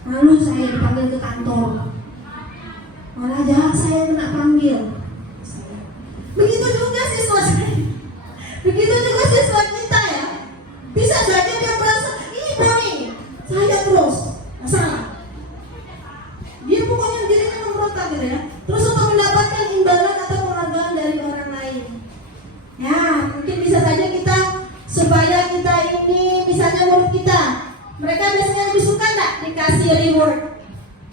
lalu saya dipanggil ke kantor, malah jahat saya kena panggil. Begitu juga siswa saya, begitu juga siswa kita ya. Bisa saja dia merasa ini kami, saya terus salah. Dia pokoknya dirinya memberontak gitu ya. Terus untuk mendapatkan imbalan atau penghargaan dari orang lain. Ya, mungkin bisa saja kita supaya kita ini misalnya murid kita, mereka biasanya lebih suka nggak dikasih reward?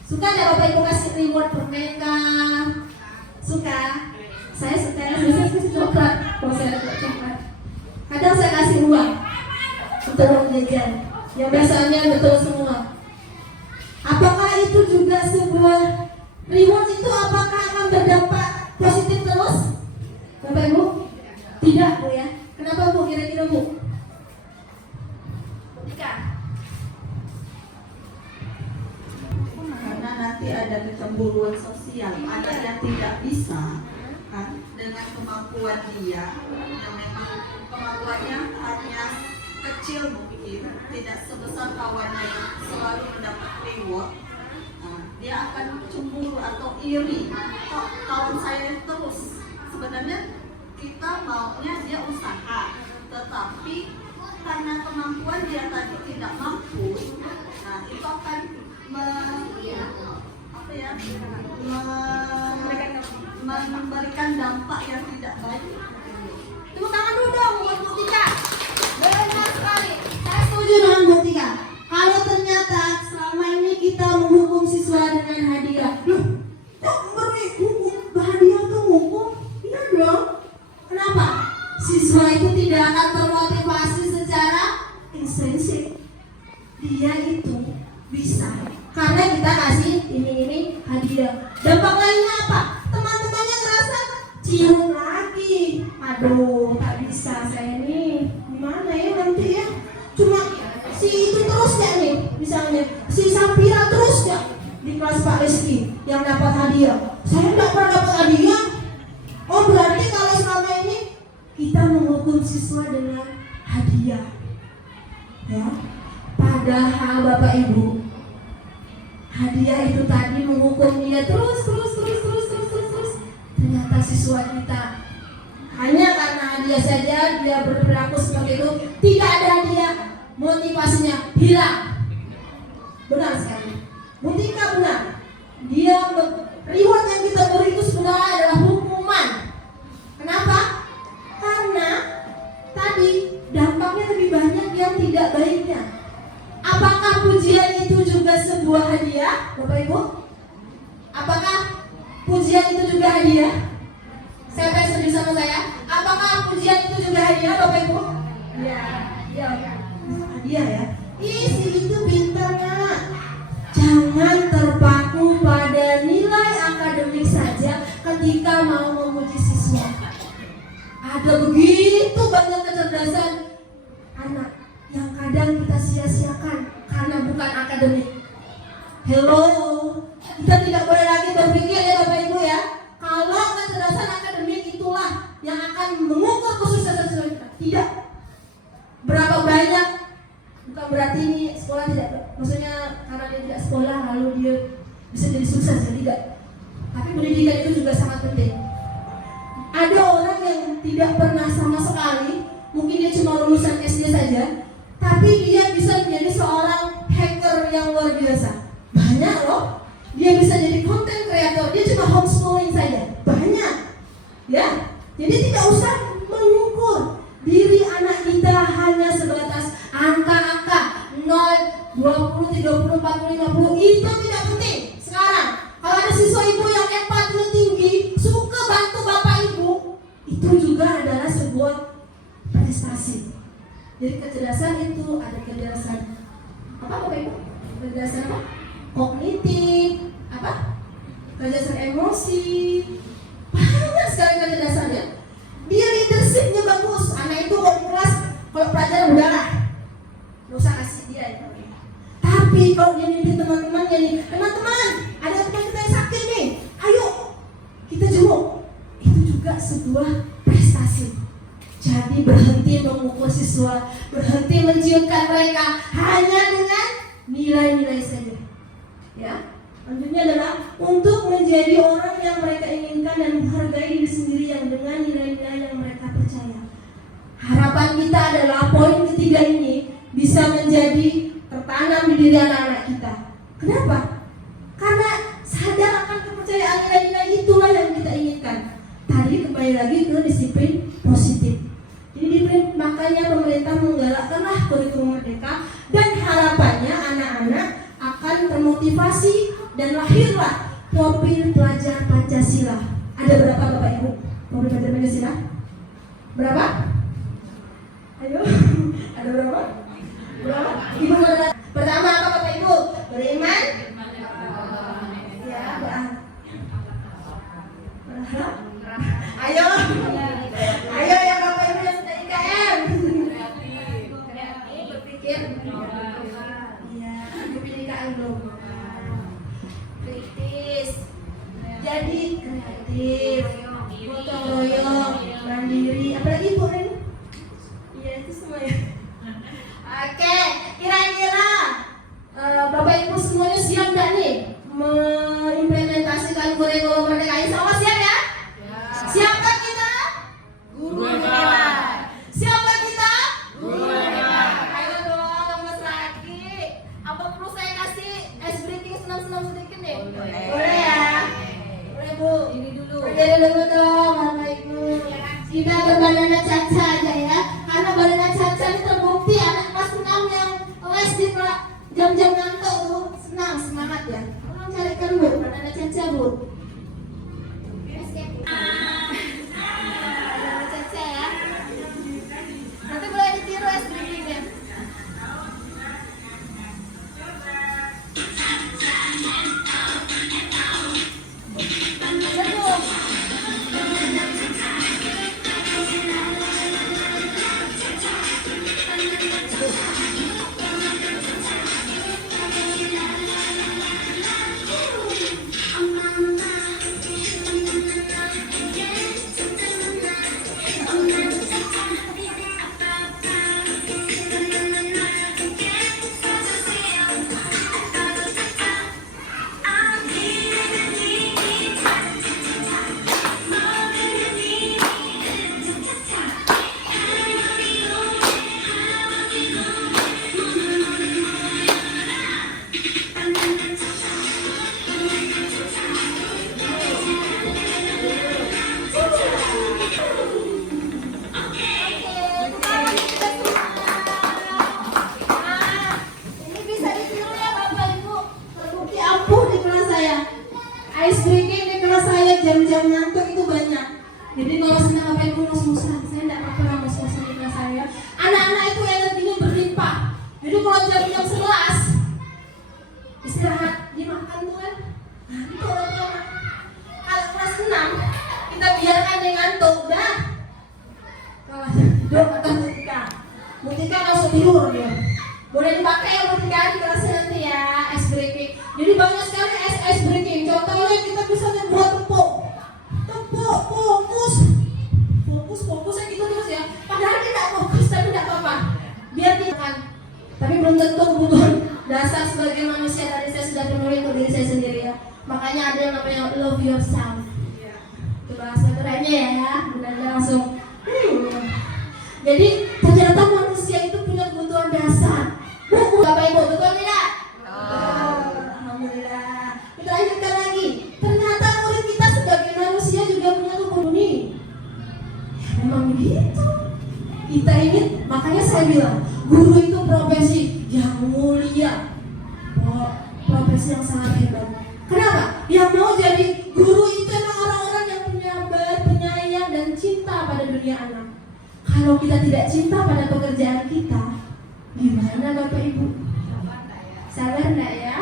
Suka nggak Bapak Ibu kasih reward permenka? Suka? Saya suka, saya kasih coklat. Kalau saya suka coklat, kadang saya kasih uang untuk uang jajan. Yang biasanya betul semua. Apakah itu juga sebuah reward itu apakah akan berdampak positif terus? Bapak Ibu? Tidak Bu ya. Kenapa Bu? Kira-kira Bu? Karena nanti ada kecemburuan sosial. Ada yang tidak bisa kan, dengan kemampuan dia yang memang kemampuannya hanya kecil mungkin, tidak sebesar kawannya yang selalu mendapat reward. Dia akan cemburu atau iri. Kok kawan saya terus? Sebenarnya kita maunya dia usaha, tetapi karena kemampuan dia tadi tidak mampu, nah itu akan memberikan dampak yang tidak baik. Tepuk tangan dulu dong buat Bu Tika. Benar sekali. Saya setuju dengan Bu Tika. Kalau ternyata selama ini kita menghukum siswa dengan hadiah, loh, kok beri hukum hadiah tuh hukum? Iya dong. Kenapa? Siswa itu tidak akan termotivasi secara intrinsik. Dia itu bisa karena kita kasih ini hadiah. Dampak lainnya apa? Teman-temannya ngerasa cium lagi. Aduh, tak bisa saya ini. Gimana ya nanti ya? Cuma si itu terus ya nih, misalnya si Sapira terus ya di kelas Pak Rizky yang dapat hadiah. Saya tidak pernah dapat hadiah. Oh berarti kalau selama ini kita menghukum siswa dengan hadiah, ya. Padahal Bapak Ibu, hadiah itu tadi menghukum dia terus. Ternyata siswa kita hanya karena hadiah saja dia berperilaku seperti itu, tidak ada hadiah, motivasinya hilang. Benar sekali, Butika benar. Dia reward yang kita beri itu sebenarnya adalah hukuman. Kenapa? Karena tadi dampaknya lebih banyak yang tidak baiknya. Apakah pujian itu juga sebuah hadiah, Bapak Ibu? Apakah pujian itu juga hadiah? Siapa yang setuju sama saya? Apakah pujian itu juga hadiah, Bapak Ibu? Iya, hadiah ya. Ih, si itu pintar nak. Jangan terpaku pada nilai akademik saja ketika mau memuji siswa. Ada begitu banyak kecerdasan anak yang kadang kita sia-siakan karena bukan akademik. Hello, kita tidak boleh lagi berpikir ya Bapak bisa jadi sukses ya tidak. Tapi pendidikan itu juga sangat penting. Ada orang yang tidak pernah sama sekali, mungkin dia cuma lulusan SD saja, tapi dia bisa menjadi seorang hacker yang luar biasa. Banyak loh. Dia bisa jadi content creator, dia cuma homeschooling saja. Banyak. Ya. Jadi tidak usah mengukur diri anak kita hanya sebatas angka-angka 0, 20, 30, 40, 50. Itu tidak penting. Sekarang, kalau ada siswa ibu yang empatinya tinggi, suka bantu bapak ibu, itu juga adalah sebuah prestasi. Jadi kecerdasan itu ada kecerdasan apa bapak ibu? Kecerdasan apa? Kognitif, apa? Kecerdasan emosi, banyak sekali kecerdasannya. Dia leadershipnya bagus. Anak itu kalau di kelas, kalau pelajaran udahlah, nggak usah kasih dia itu. Tapi kalau dia mimpin teman-temannya nih, teman-teman, ada teman kita yang sakit nih, ayo kita jenguk. Itu juga sebuah prestasi. Jadi berhenti mengukur siswa, berhenti menciumkan mereka hanya dengan nilai-nilai saja. Ya, selanjutnya adalah untuk menjadi orang yang mereka inginkan dan menghargai diri sendiri yang dengan nilai-nilai yang mereka percaya. Harapan kita adalah poin ketiga ini bisa menjadi tertanam di diri anak-anak kita. Kenapa? Karena sadar akan kepercayaan nilai-nilai itulah yang kita inginkan. Tadi kembali lagi ke disiplin positif. Jadi makanya pemerintah menggalakkanlah kurikulum merdeka dan harapannya anak-anak akan termotivasi dan lahirlah profil pelajar Pancasila. Ada berapa Bapak Ibu profil pelajar Pancasila? Berapa? Ayo, ada berapa? Berapa? Ibu mana? Pertama apa Bapak Ibu? Beriman? Ya, ayo, ayo ya Bapak Ibu yang sudah IKM. Berpikir. Iya, IKM belum. Kritis. Jadi kreatif, gotong royong, mandiri. Apalagi Ibu Ren? Iya itu semua ya. Oke, kira-kira Bapak Ibu semuanya siap gak nih mengimplementasikan kurikulum merdeka ini? Sama siap ya? Siapkah kita? Guru hebat. Siapkah kita? Guru hebat. Ayo dong, Mas Raki. Apa perlu saya kasih ice breaking senang-senang sedikit nih? Boleh ya? Boleh Bu? Ini dulu. Berdiri dulu dong, Bapak Ibu. Kita berbanana caca aja ya. Karena banana caca ini terbukti anak kelas 6 yang les di jam-jam ngantuk tuh senang, semangat ya. Tolong carikan Bu, banana caca Bu. Banana caca ya. Nanti boleh ditiru es breakingnya. Ice breaking di kelas saya jam-jam ngantuk itu banyak. Jadi kalau senang Bapak Ibu ngos-ngosan, saya tidak apa-apa ngos-ngosan di kelas saya. Anak-anak itu energinya berlimpah. Jadi kalau jam-jam 11 istirahat, dimakan tuh kan ngantuk orang. Kalau kelas 6 kita biarkan dia ngantuk, dah. Kalau duduk atau mutika langsung tidur dia. Boleh dipakai ya mutika di kelasnya nanti ya, ice breaking. Jadi banyak sekali ice breaking. Contohnya kita bisa buat tepuk, fokus gitu terus ya. Padahal tidak fokus tapi tidak apa-apa. Biar tidak kan. Tapi belum tentu kebutuhan dasar sebagai manusia tadi saya sudah penuhi untuk diri saya sendiri ya. Makanya ada yang namanya love yourself. Itu bahasa kerennya ya, Belanda langsung. Jadi ternyata manusia itu punya kebutuhan dasar. Bapak Ibu, betul tidak? Alhamdulillah. Kita lanjutkan lagi. Ternyata murid kita sebagai manusia juga punya kebutuhan ini. Memang begitu. Kita ini, makanya saya bilang, guru itu profesi yang mulia, profesi yang sangat hebat. Kenapa? Yang mau jadi guru itu emang orang-orang yang penyabar, penyayang, dan cinta pada dunia anak. Kalau kita tidak cinta pada pekerjaan kita, gimana Bapak Ibu? Sabar enggak ya?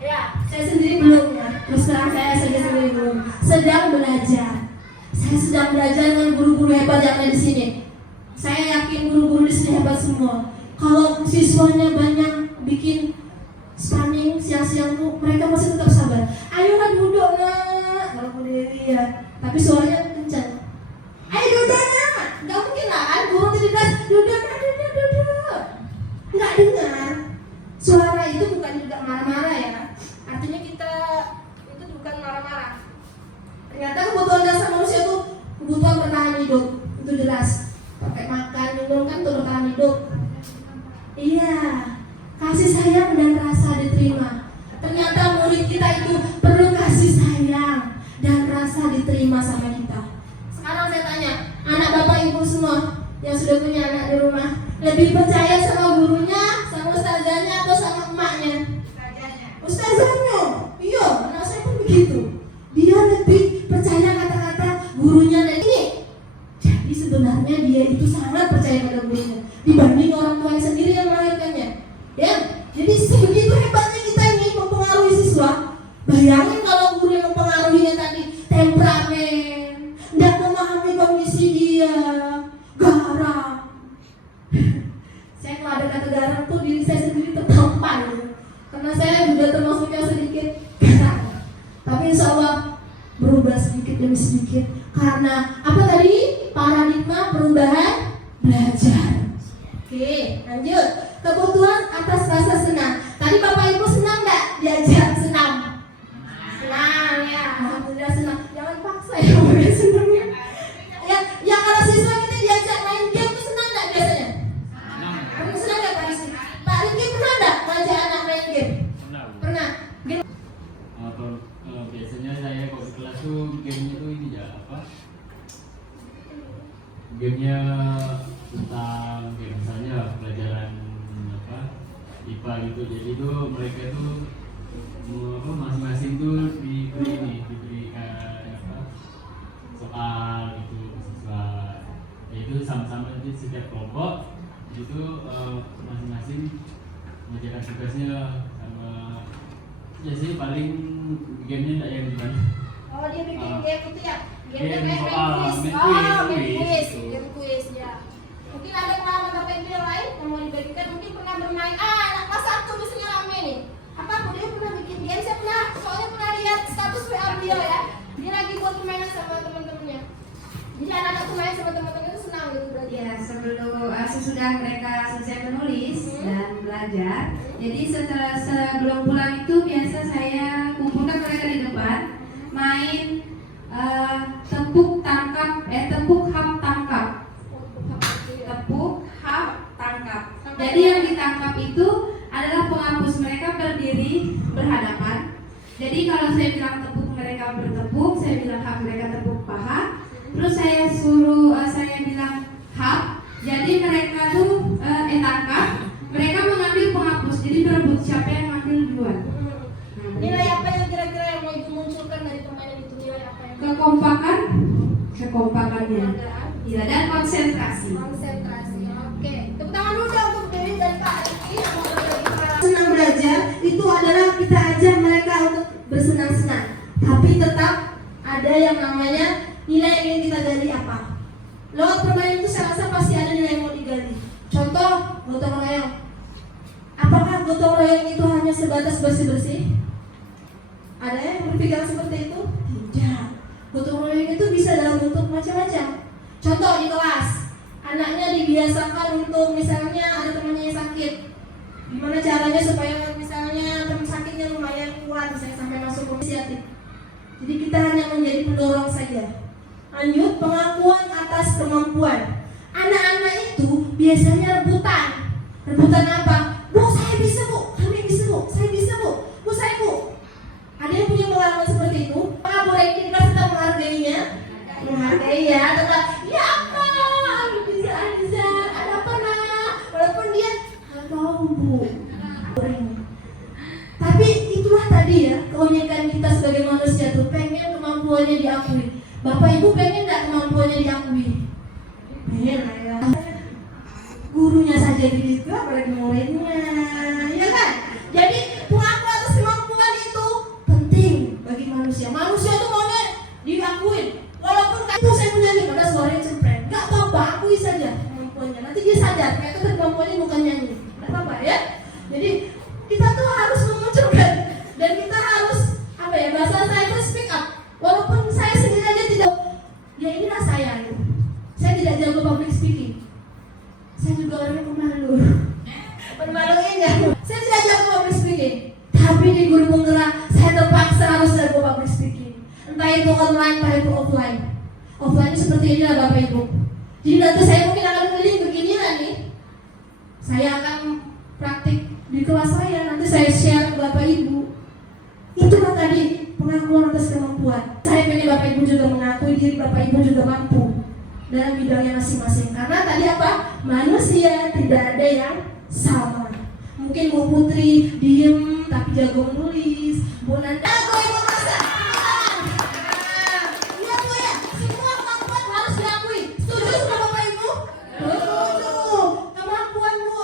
Ya, saya sendiri belum ya. Terus terang saya sendiri belum. Sedang belajar. Saya sedang belajar dengan guru-guru hebat yang ada di sini. Saya yakin guru-guru di sini hebat semua. Kalau siswanya banyak bikin stunning siang-siang tuh, mereka masih tetap sabar. Ayo kan duduk nak, walaupun diri ya. Tapi suaranya kencang. Ayo duduk nak. Gak mungkin lah kan guru di kelas duduk nak, duduk. Nggak dengar. Suara itu bukan juga marah-marah ya. Artinya kita itu bukan marah-marah. Ternyata kebutuhan dasar manusia itu kebutuhan bertahan hidup. Itu jelas. Pakai makan, minum kan untuk bertahan hidup. Iya. Kasih sayang dan rasa diterima. Ternyata murid kita itu perlu kasih sayang dan rasa diterima sama kita. Sekarang saya tanya, anak bapak ibu semua yang sudah punya anak di rumah, lebih percaya sama gurunya, sama ustazahnya, atau sama emaknya? Ustazahnya. Iya, anak saya pun begitu. Dia lebih percaya kata-kata gurunya dan ini. Jadi sebenarnya dia itu sangat percaya pada gurunya dibanding orang tuanya sendiri yang melahirkannya. Ya, jadi sebegitu hebatnya kita ini mempengaruhi siswa. Bayangin kalau guru yang mempengaruhinya tadi temperamen, tidak memahami kondisi dia, garang. Saya kalau ada kata garang tuh diri saya sendiri tertampar gitu. Karena saya juga termasuk yang sedikit garang. Tapi insya Allah berubah sedikit demi sedikit. Karena apa tadi? Paradigma perubahan belajar. Oke, lanjut. Kebutuhan atas rasa senang. Tadi Bapak Ibu senang nggak diajak senam? Senang ya, alhamdulillah senang. Jangan paksa ya, boleh senangnya. Yang kalau siswa kita diajak main game itu senang nggak biasanya? Senang nggak Pak Rizky? Pak Rizky pernah nggak ngajak anak main game? Pernah. Game. Biasanya saya kalau di kelas tuh gamenya tuh ini ya apa? Gamenya tentang misalnya pelajaran apa IPA gitu. Jadi tuh mereka tuh apa masing-masing tuh diberi kayak apa soal gitu siswa. Itu sama-sama nanti setiap kelompok itu masing-masing mengerjakan tugasnya sama. Ya sih paling gamenya enggak yang gimana? Oh dia bikin game itu ya? Game main soal, quiz. main Oh quiz. main quiz, game quiz ya. Mungkin ada pengalaman Bapak Ibu yang lain yang mau dibagikan, mungkin pernah bermain. Anak kelas 1 misalnya rame nih. Apa dia pernah bikin game? Saya pernah, soalnya pernah lihat status WA beliau ya. Dia lagi buat permainan sama teman-temannya. Jadi anak-anak tuh main sama teman-teman itu senang gitu berarti. Ya, sesudah mereka selesai menulis dan belajar. Jadi sebelum pulang itu biasa saya kumpulkan mereka di depan main tepuk hap tangkap. Tepuk hap tangkap. Jadi yang ditangkap itu adalah penghapus, mereka berdiri berhadapan. Jadi kalau saya bilang tepuk mereka bertepuk, saya bilang hap mereka tepuk paha. Terus saya bilang hap. Jadi mereka tuh tangkap. Mereka mengambil penghapus. Jadi berebut siapa yang ngambil duluan. Nilai apa yang kira-kira yang mau Ibu munculkan dari permainan itu? Nilai apa yang? Kekompakannya. Ya, dan konsentrasi. Konsentrasi. Oke. Tepuk tangan dulu dong untuk Dewi dan Pak Riki yang mau berbagi pengalaman. Senang belajar itu adalah kita ajak mereka untuk bersenang-senang, tapi tetap ada yang namanya nilai yang ingin kita gali apa. Lewat permainan itu saya rasa pasti ada nilai yang mau digali. Contoh gotong royong. Apakah gotong royong itu hanya sebatas bersih-bersih? Ada yang berpikiran seperti itu? Tidak. Gotong royong itu bisa dalam bentuk macam-macam. Contoh di kelas, anaknya dibiasakan untuk misalnya ada temannya yang sakit. Gimana caranya supaya misalnya teman sakitnya lumayan kuat, misalnya sampai masuk Jadi kita hanya menjadi pendorong saja. Lanjut, pengakuan atas kemampuan. Anak-anak itu biasanya rebutan. Rebutan apa? Bu, saya bisa bu, kami bisa bu, saya bisa bu, bu saya bu. Ada yang punya pengalaman seperti itu? Pak boleh kita tetap menghargainya? Menghargai ya, tetap ya apa? Bisa, ada apa nak? Walaupun dia nggak mau bu. Tapi itulah tadi ya, keunikan kita sebagai manusia tuh pengen kemampuannya diakui. Bapak ibu pengen nggak kemampuannya diakui? Pengen lah ya. Gurunya saja begitu, apalagi muridnya, ya kan? Jadi pengakuan atas kemampuan itu penting bagi manusia. Manusia itu maunya diakuin. Walaupun kamu saya punya nih pada suaranya cempreng, nggak apa-apa, akui saja kemampuannya. Nanti dia sadar, kayak itu kemampuannya bukan nyanyi, nggak apa-apa ya. Jadi kita tuh harus memunculkan dan kita harus apa ya, bahasa saya itu speak up. Walaupun saya sendiri aja tidak, ya inilah saya. Saya tidak jago public speaking. Saya juga orangnya pemalu. Pemaluin ya. Saya tidak jago public speaking. Tapi di guru penggerak saya terpaksa harus jago public speaking. Entah itu online, entah itu offline. Offline seperti ini lah Bapak Ibu. Jadi nanti saya mungkin akan keliling beginilah nih. Saya akan praktik di kelas saya. Nanti saya share ke Bapak Ibu. Itulah tadi pengakuan atas kemampuan. Saya pengen Bapak Ibu juga mengakui diri Bapak Ibu juga mampu dalam bidangnya masing-masing. Karena tadi apa? Manusia tidak ada yang sama. Mungkin Bu Putri diem tapi jago menulis. Bu Nanda jago ibu masak. Iya Bu ya. Semua kemampuan harus diakui. Setuju sama Bapak Ibu? Setuju. Kemampuan Bu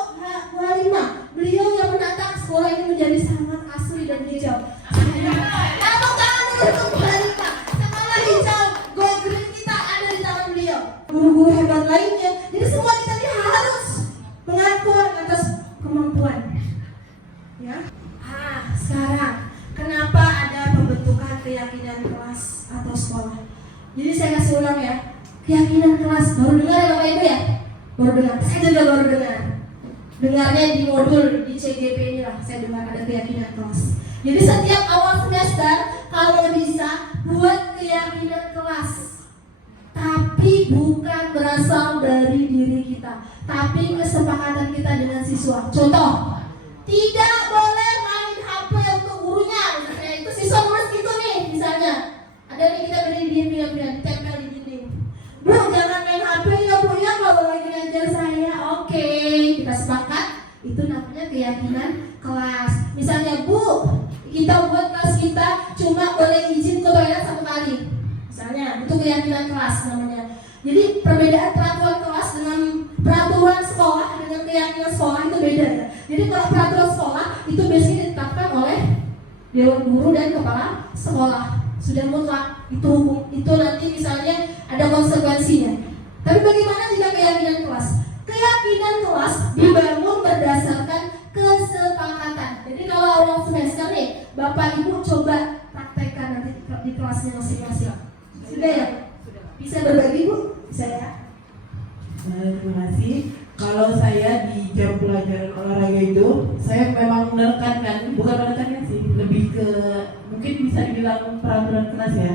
Halimah, beliau yang menata sekolah ini menjadi sangat asri dan hijau. Kamu jangan menutup Bu Halimah. Sekolah hijau, go green kita ada di tangan beliau. Guru-guru hebat lainnya. Jadi semua kita ini harus pengakuan atas kemampuan. Ya. Sekarang kenapa ada pembentukan keyakinan kelas atau sekolah? Jadi saya kasih ulang ya. Keyakinan kelas baru dengar ya Bapak Ibu ya? Baru dengar. Saya juga baru dengar. Dengarnya di modul di CGP ini lah. Saya dengar ada keyakinan kelas. Jadi setiap awal semester kalau bisa buat keyakinan kelas. Tapi bukan berasal dari diri kita, tapi kesepakatan kita dengan siswa. Contoh, tidak boleh main HP untuk gurunya. Misalnya itu siswa nulis gitu nih, misalnya ada nih kita berdiri diam-diam tempel di dinding. Bu, jangan main HP ya Bu ya kalau lagi ngajar saya. Oke, kita sepakat. Itu namanya keyakinan kelas. Misalnya Bu, kita buat kelas kita cuma boleh izin ke toilet 1 kali. Misalnya, itu keyakinan kelas namanya. Jadi perbedaan peraturan kelas dengan peraturan sekolah dengan keyakinan sekolah itu beda ya. Jadi kalau peraturan sekolah itu biasanya ditetapkan oleh dewan guru dan kepala sekolah. Sudah mutlak itu hukum. Itu nanti misalnya ada konsekuensinya. Tapi bagaimana jika keyakinan kelas? Keyakinan kelas dibangun berdasarkan kesepakatan. Jadi kalau awal semester nih, Bapak Ibu coba praktekkan nanti di kelasnya masing-masing. Sudah ya? Bisa berbagi Bu? Bisa ya? Terima kasih. Kalau saya di jam pelajaran olahraga itu, saya memang menekankan, bukan menekankan sih, lebih ke mungkin bisa dibilang peraturan kelas ya.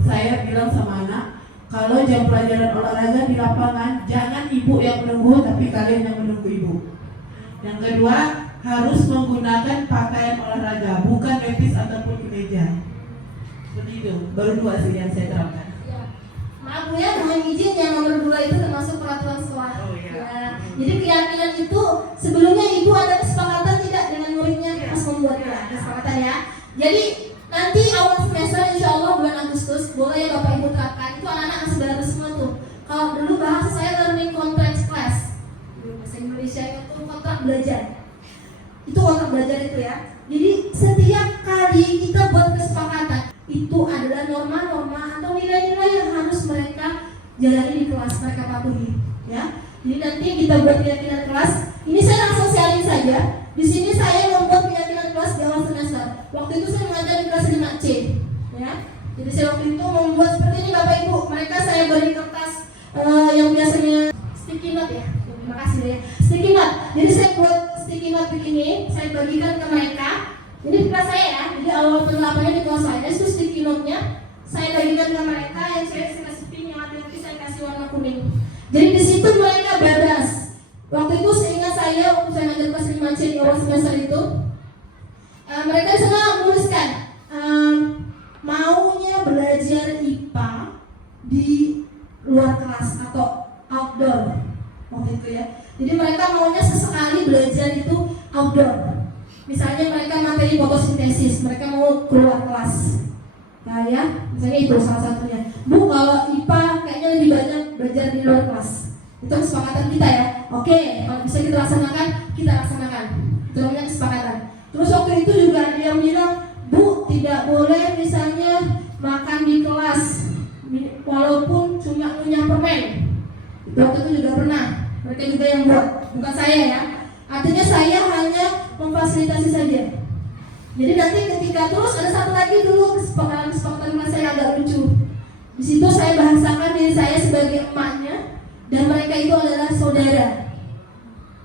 Saya bilang sama anak, kalau jam pelajaran olahraga di lapangan, jangan ibu yang menunggu, tapi kalian yang menunggu ibu. Yang kedua, harus menggunakan pakaian olahraga, bukan lepis ataupun kemeja. Seperti itu. Baru 2 sih yang saya terapkan. Maaf Bu ya, mohon izin yang nomor 2 itu termasuk peraturan sekolah. Oh, iya. Ya. Jadi keyakinan itu sebelumnya ibu ada kesepakatan tidak dengan muridnya pas membuatnya kesepakatan ya. Jadi nanti awal semester insya Allah bulan Agustus boleh ya Bapak Ibu terapkan. Itu anak-anak masih baru semua tuh. Kalau dulu bahasa saya learning contract class. Bahasa Indonesia itu kontrak belajar. Itu kontrak belajar itu ya. Jadi setiap kali kita buat kesepakatan itu adalah norma-norma atau nilai-nilai yang harus mereka jalani di kelas, mereka patuhi ya. Jadi nanti kita buat keyakinan kelas. Ini saya langsung sharing saja. Di sini saya membuat keyakinan kelas di awal semester. Waktu itu saya mengajar di kelas 5C ya. Jadi saya waktu itu membuat seperti ini Bapak Ibu. Mereka saya beri kertas yang biasanya sticky note ya. Terima kasih ya. Sticky note. Jadi saya buat sticky note begini, saya bagikan ke mereka. Ini di kelas saya ya. Jadi awal penerapannya di kelas saya itu sticky sticky-note-nya. Saya bagikan ke mereka, yang cewek saya kasih pink, yang laki-laki saya kasih warna kuning. Jadi di situ mereka bebas. Waktu itu seingat saya, waktu saya ngajar kelas 5C di awal semester itu, mereka semua menuliskan maunya belajar IPA di luar kelas atau outdoor waktu itu ya. Jadi mereka maunya sesekali belajar itu outdoor. Misalnya mereka materi fotosintesis, mereka mau keluar kelas. Nah ya, misalnya itu salah satunya. Bu, kalau IPA kayaknya lebih banyak belajar di luar kelas. Itu kesepakatan kita ya. Oke, kalau bisa kita laksanakan, kita laksanakan. Itu namanya kesepakatan. Terus waktu itu juga ada yang bilang, Bu, tidak boleh misalnya makan di kelas walaupun cuma ngunyah permen. Itu waktu itu juga pernah. Mereka juga yang buat, bukan saya ya. Artinya saya hanya memfasilitasi saja. Jadi nanti ketika terus ada satu lagi dulu kesepakatan saya agak lucu. Di situ saya bahasakan diri saya sebagai emaknya dan mereka itu adalah saudara.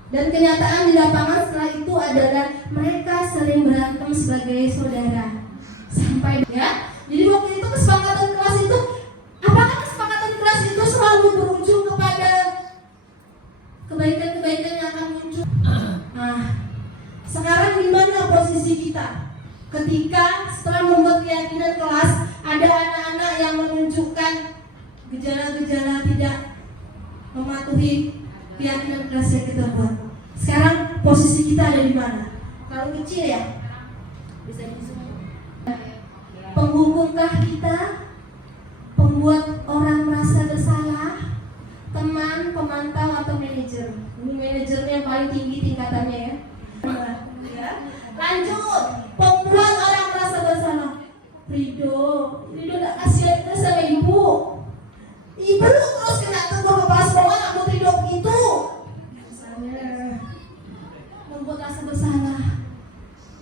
Dan kenyataan di lapangan setelah itu adalah mereka sering berantem sebagai saudara. Sampai ya. Jadi waktu itu kesepakatan kelas itu, apakah kesepakatan kelas itu selalu berujung kepada kebaikan-kebaikan yang akan muncul? Nah, sekarang di mana posisi kita? Ketika setelah membuat keyakinan kelas, ada anak-anak yang menunjukkan gejala-gejala tidak mematuhi keyakinan kelas yang kita buat. Sekarang posisi kita ada di mana? Kalau kecil ya, bisa disebut penghukumkah kita, pembuat orang merasa bersalah, teman, pemantau, atau manajer? Ini manajernya yang paling tinggi tingkatannya ya. Lanjut, pembuat orang merasa bersalah. Ridho gak kasihan kita sama ibu. Ibu terus kena tegur kepala sekolah, aku Ridho gitu. Misalnya, membuat rasa bersalah.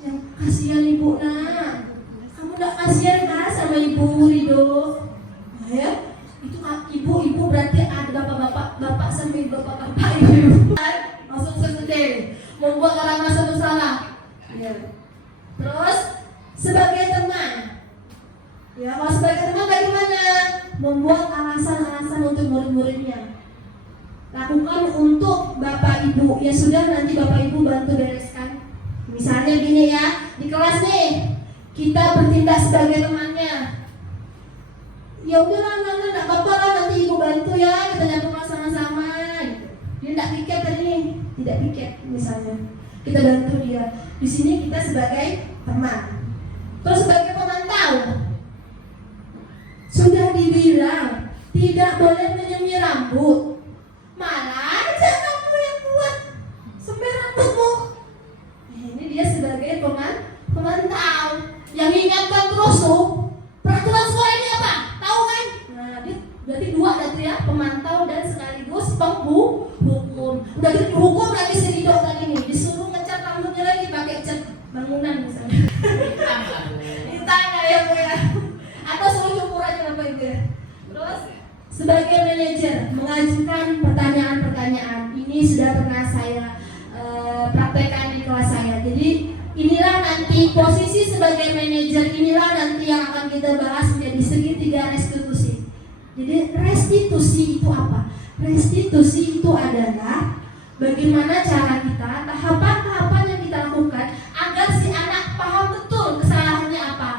Yang kasihan ibu nak. Kamu gak kasihan kan sama ibu Ridho? Nah, ya, itu ibu berarti ada bapak sampai bapak ibu. Langsung sedih. Membuat orang merasa bersalah. Ya. Terus sebagai teman, ya kalau sebagai teman bagaimana? Membuat alasan-alasan untuk murid-muridnya. Lakukan untuk bapak ibu. Ya sudah, nanti bapak ibu bantu bereskan. Misalnya gini ya, di kelas nih kita bertindak sebagai temannya. Ya udahlah, nggak apa-apa lah, nanti ibu bantu ya, kita nyampur sama-sama. Dia tidak piket tadi nih, tidak piket misalnya. Kita bantu dia. Di sini kita sebagai teman. Terus sebagai pemantau, sudah dibilang tidak boleh menyemir rambut, malah aja kamu yang buat semir rambutmu. Ini dia sebagai pemantau yang ingatkan terus tuh. Peraturan sekolah ini apa? Tahu kan? Nah, dia berarti dua tadi ya, pemantau dan sekaligus penghukum. Udah gitu dihukum lagi si Ridho tadi nih, disuruh ngecat rambutnya lagi pakai cat bangunan misalnya. Ditanya ya Bu ya. Atau suruh cukur aja Bapak Ibu ya. Terus sebagai manajer mengajukan pertanyaan-pertanyaan. Ini sudah pernah saya praktekkan di kelas saya. Jadi inilah nanti posisi sebagai manajer, inilah nanti yang akan kita bahas menjadi segitiga restitusi. Jadi restitusi itu apa? Restitusi itu adalah bagaimana cara kita, tahapan-tahapan yang kita lakukan agar si anak paham betul kesalahannya apa.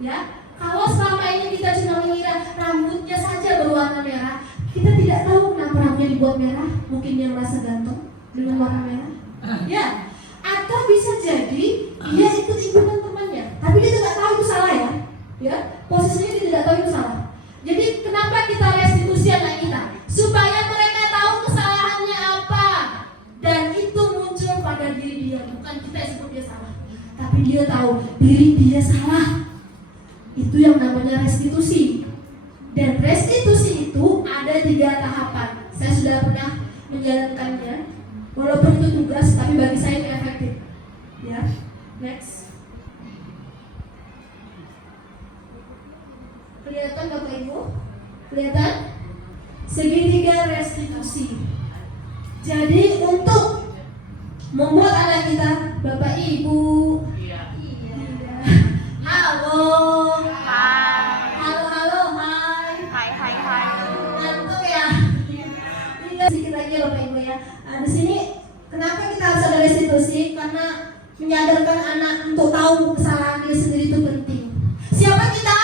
Ya, kalau selama ini kita cuma mengira rambutnya saja berwarna merah, kita tidak tahu kenapa rambutnya dibuat merah. Mungkin dia merasa gantung dengan warna merah. Ya, atau bisa jadi dia ikut-ikutan temannya, tapi dia tidak tahu itu salah ya. Ya, posisinya dia tidak tahu itu salah. Jadi kenapa kita restitusi anak kita? Supaya mereka tahu kesalahannya apa, dan itu muncul pada diri dia, bukan kita yang sebut dia salah, tapi dia tahu diri dia salah. Itu yang namanya restitusi. Dan restitusi itu ada 3 tahapan. Saya sudah pernah menjalankannya, walaupun itu tugas, tapi bagi saya itu efektif. Ya, next. Kelihatan Bapak Ibu? Kelihatan? Segitiga restitusi. Jadi untuk membuat anak kita, Bapak Ibu, halo, menyadarkan anak untuk tahu kesalahan diri sendiri itu penting. Siapa kita?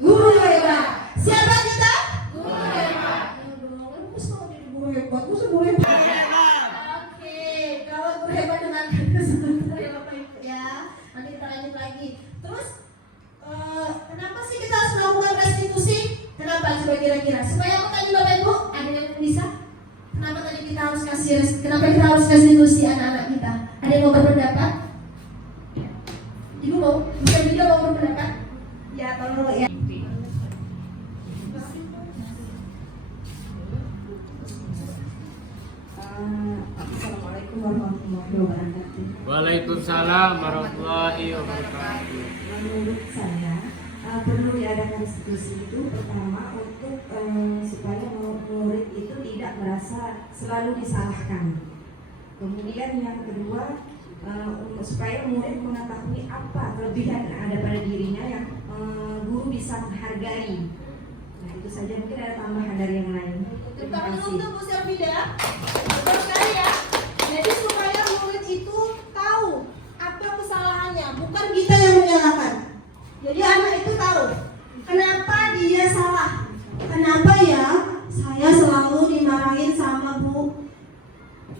Guru hebat. Siapa kita? Guru hebat. Terus mau jadi guru hebat, terus guru hebat. Oke, kalau guru hebat dengan sebentar ya Bapak Ibu ya. Nanti kita lanjut lagi. Terus kenapa sih kita harus melakukan restitusi? Kenapa coba kira-kira? Supaya apa tadi Bapak Ibu? Ada yang bisa? Kenapa tadi kita harus kenapa kita harus restitusi anak-anak kita? Ada yang mau berpendapat? Ibu mau? Bisa juga mau berpendapat? Ya, tolong ya. Assalamualaikum warahmatullahi wabarakatuh. Waalaikumsalam warahmatullahi wabarakatuh. Menurut saya perlu diadakan restitusi itu pertama untuk supaya murid itu tidak merasa selalu disalahkan. Kemudian yang kedua supaya murid mengetahui apa kelebihan yang ada pada dirinya yang guru bisa menghargai. Nah itu saja, mungkin ada tambahan dari yang lain. Terima kasih. Untuk Bu Selvida, betul sekali ya. Jadi supaya murid itu tahu apa kesalahannya, bukan kita yang menyalahkan. Jadi anak itu tahu kenapa dia salah. Kenapa ya saya selalu dimarahin sama Bu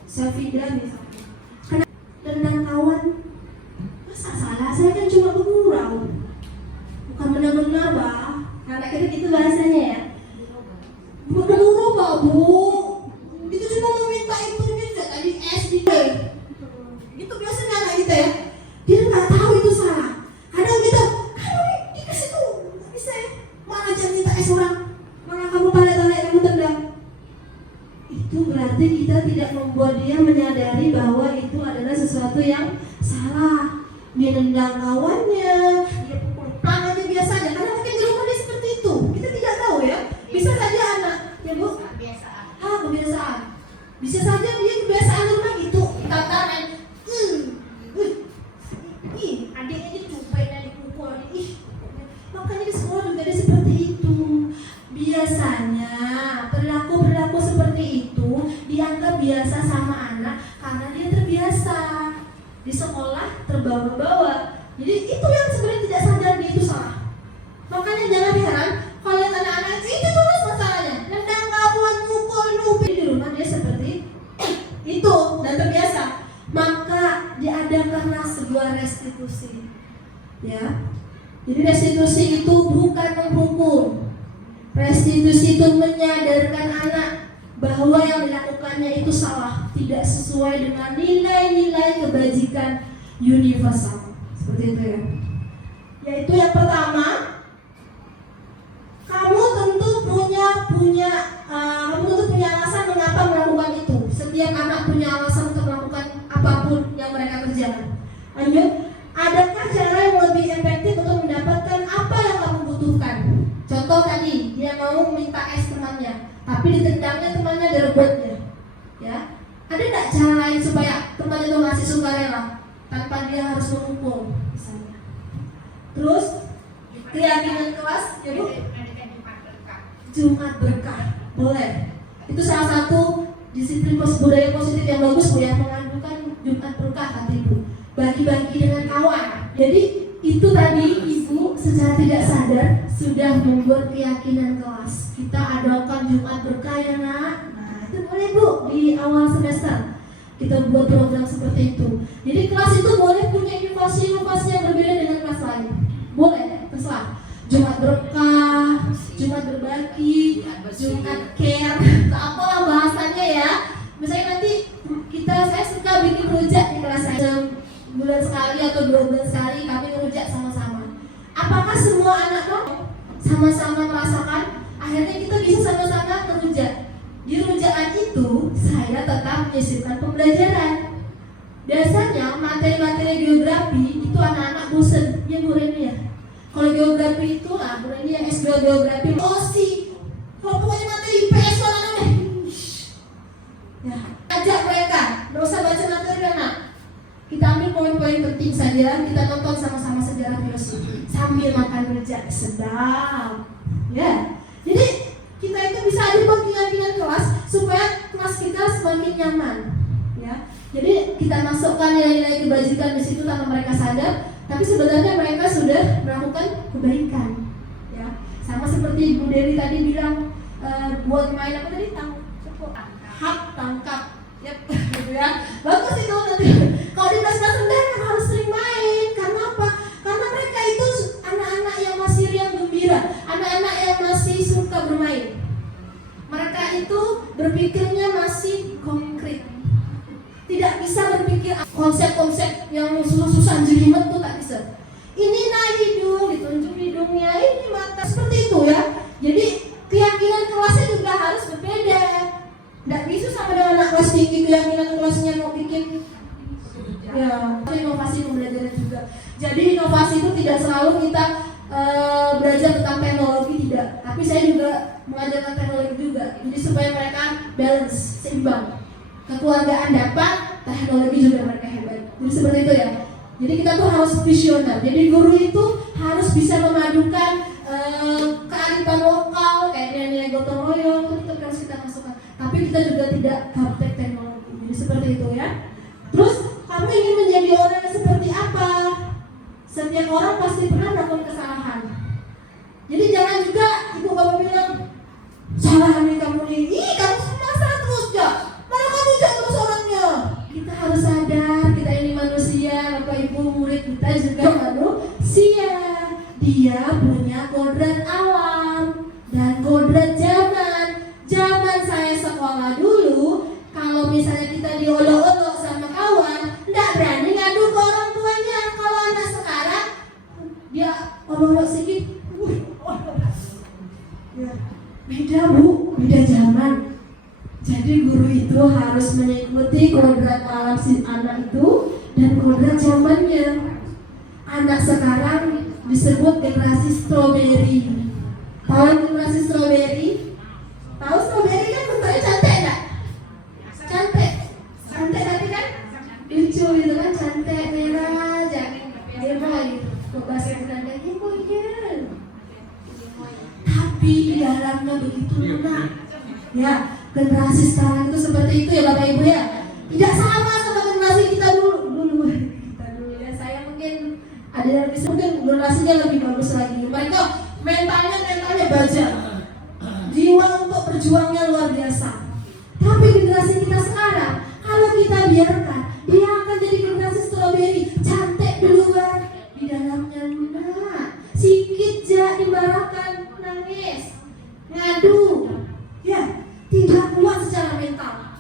Selvida misalnya. Tendang kawan, masa salah? Saya kan cuma bergurau, bukan benar-benar bah. Anak kita gitu bahasanya ya. Bergurau bah Bu, itu cuma meminta itu juga tadi SD. Itu biasanya anak kita ya, dia nggak tahu itu salah. Kadang kita, kalau dikasih tuh nggak bisa ya. Mana jangan minta es orang, mana kamu pandai-pandai kamu tendang. Itu berarti kita tidak membuat dia menyadari bahwa itu adalah sesuatu yang salah. Dia nendang kawannya, dia pukul tangan aja biasa aja, karena mungkin di rumah dia seperti itu. Kita tidak tahu ya. Bisa saja anak, ya Bu. Kebiasaan. Kebiasaan. Bisa saja dia kebiasaan rumah gitu. Tataran, adiknya dicupain dan dipukul. Makanya di sekolah juga dia seperti itu. Biasanya perilaku seperti itu dianggap biasa sama anak karena dia terbiasa di sekolah terbawa-bawa. Jadi itu yang sebenarnya tidak sadar dia itu salah. Makanya jangan heran kalau lihat anak-anak itu terus masalahnya. Nendang kawan, mukul, nyupir di rumah dia seperti itu dan terbiasa. Maka diadakanlah sebuah restitusi. Ya. Jadi restitusi itu bukan menghukum. Restitusi itu menyadarkan anak bahwa yang dilakukannya itu salah, tidak sesuai dengan nilai-nilai kebajikan universal. Seperti itu ya. Yaitu yang pertama, kamu tentu punya alasan mengapa melakukan itu. Setiap anak punya alasan untuk melakukan apapun yang mereka kerjakan. Lanjut, adakah cara yang lebih efektif untuk mendapatkan apa yang kamu butuhkan? Contoh tadi, dia mau minta es temannya, tapi ditendangnya temannya direbutnya. Ya, ada nggak cara lain supaya temannya itu ngasih sukarela tanpa dia harus memukul, misalnya? Terus keyakinan kelas, ya Bu? Jumat berkah, boleh. Itu salah satu disiplin budaya positif yang bagus Bu, yang mengandungkan Jumat berkah kata Ibu. Bagi-bagi dengan kawan. Jadi itu tadi Ibu secara tidak sadar sudah membuat keyakinan kelas. Kita adakan Jumat berkah ya Nak. Nah itu boleh Bu di awal semester kita buat program seperti itu. Jadi kelas itu boleh punya inovasi-inovasi yang berbeda dengan kelas lain. Boleh, terserah. Jumat berkah, Jumat berbagi, Jumat care, apalah bahasanya ya. Misalnya nanti saya suka bikin rujak di kelas saya. Bulan sekali atau 2 bulan sekali kami ngerujak sama-sama. Apakah semua anak sama-sama merasakan? Akhirnya kita bisa sama-sama ngerujak. Di rujakan itu saya tetap menyisipkan pembelajaran. Biasanya materi-materi geografi itu anak-anak bosen, ya Bu Reni ya. Kalau geografi itu lah, Bu Reni yang S2 geografi, kalau pokoknya materi IPS anak-anak ya, ajak mereka, nggak usah baca materi anak. Kita ambil poin-poin penting saja, kita tonton sama-sama sejarah filosofi sambil makan rujak, sedap. Ya, jadi kita itu bisa dibuat keyakinan kelas supaya kelas kita semakin nyaman. Ya, Jadi kita masukkan nilai-nilai kebajikan di situ tanpa mereka sadar, tapi sebenarnya mereka sudah melakukan kebaikan. Ya, sama seperti Bu Dewi tadi bilang, buat main apa tadi? Tangkap, gitu ya. Bagus itu nanti. Kalau di kelas rendah kan harus sering main. Karena apa? Karena mereka itu anak-anak yang masih riang gembira, anak-anak yang masih suka bermain. Mereka itu berpikirnya masih konkret. Tidak bisa berpikir konsep-konsep yang susah-susah jelimet tuh tak bisa. Ini naik hidung, ditunjuk hidungnya, ini mata, seperti itu ya. Jadi keyakinan kelasnya juga harus berbeda. Tidak bisa sama dengan anak kelas tinggi keyakinan kelasnya mau bikin ya inovasi pembelajaran juga. Jadi inovasi itu tidak selalu kita belajar tentang teknologi, tidak. Tapi saya juga mengajarkan teknologi juga. Jadi supaya mereka balance, seimbang. Kekeluargaan dapat, teknologi juga mereka hebat. Jadi seperti itu ya. Jadi kita tuh harus visioner. Jadi guru itu harus bisa memadukan kearifan lokal kayak nilai gotong royong itu harus kita masukkan. Tapi kita juga tidak gaptek teknologi. Jadi seperti itu ya. Terus kamu ingin menjadi orang yang seperti apa? Setiap orang pasti pernah melakukan kesalahan. Jadi jangan juga ibu bapak bilang salah nih kamu nih. Ih kamu semua salah terus ya. Malah kamu terus orangnya. Kita harus sadar kita ini manusia. Bapak ibu murid kita juga manusia. Dia punya kodrat alam dan kodrat zaman. Zaman saya sekolah dulu, kalau misalnya kita diolok-olok sama kawan, nggak berani ngadu ke orang tuanya. Kalau anak sekarang, dia olok-olok sedikit, ya, beda bu, beda zaman. Jadi guru itu harus mengikuti kodrat alam si anak itu dan kodrat zamannya. Anak sekarang disebut generasi strawberry. Tahu generasi strawberry? Tahu strawberry kan bentuknya cantik enggak? Cantik. Cantik tapi kan lucu gitu kan, cantik merah aja. Merah gitu. Bahasa Belanda gitu ya. Tapi di dalamnya begitu lunak. Ya, generasi sekarang itu seperti itu ya Bapak Ibu ya. Tidak sama generasi kita dulu ya. Saya mungkin ada yang lebih mungkin generasinya lebih bagus lagi. Mereka mentalnya baja. Jiwa untuk berjuangnya luar biasa. Tapi generasi kita sekarang, kalau kita biarkan, dia akan jadi generasi strawberry, cantik di luar, di dalamnya lunak. Sikit aja dimarakan, nangis, ngadu, ya, tidak kuat secara mental.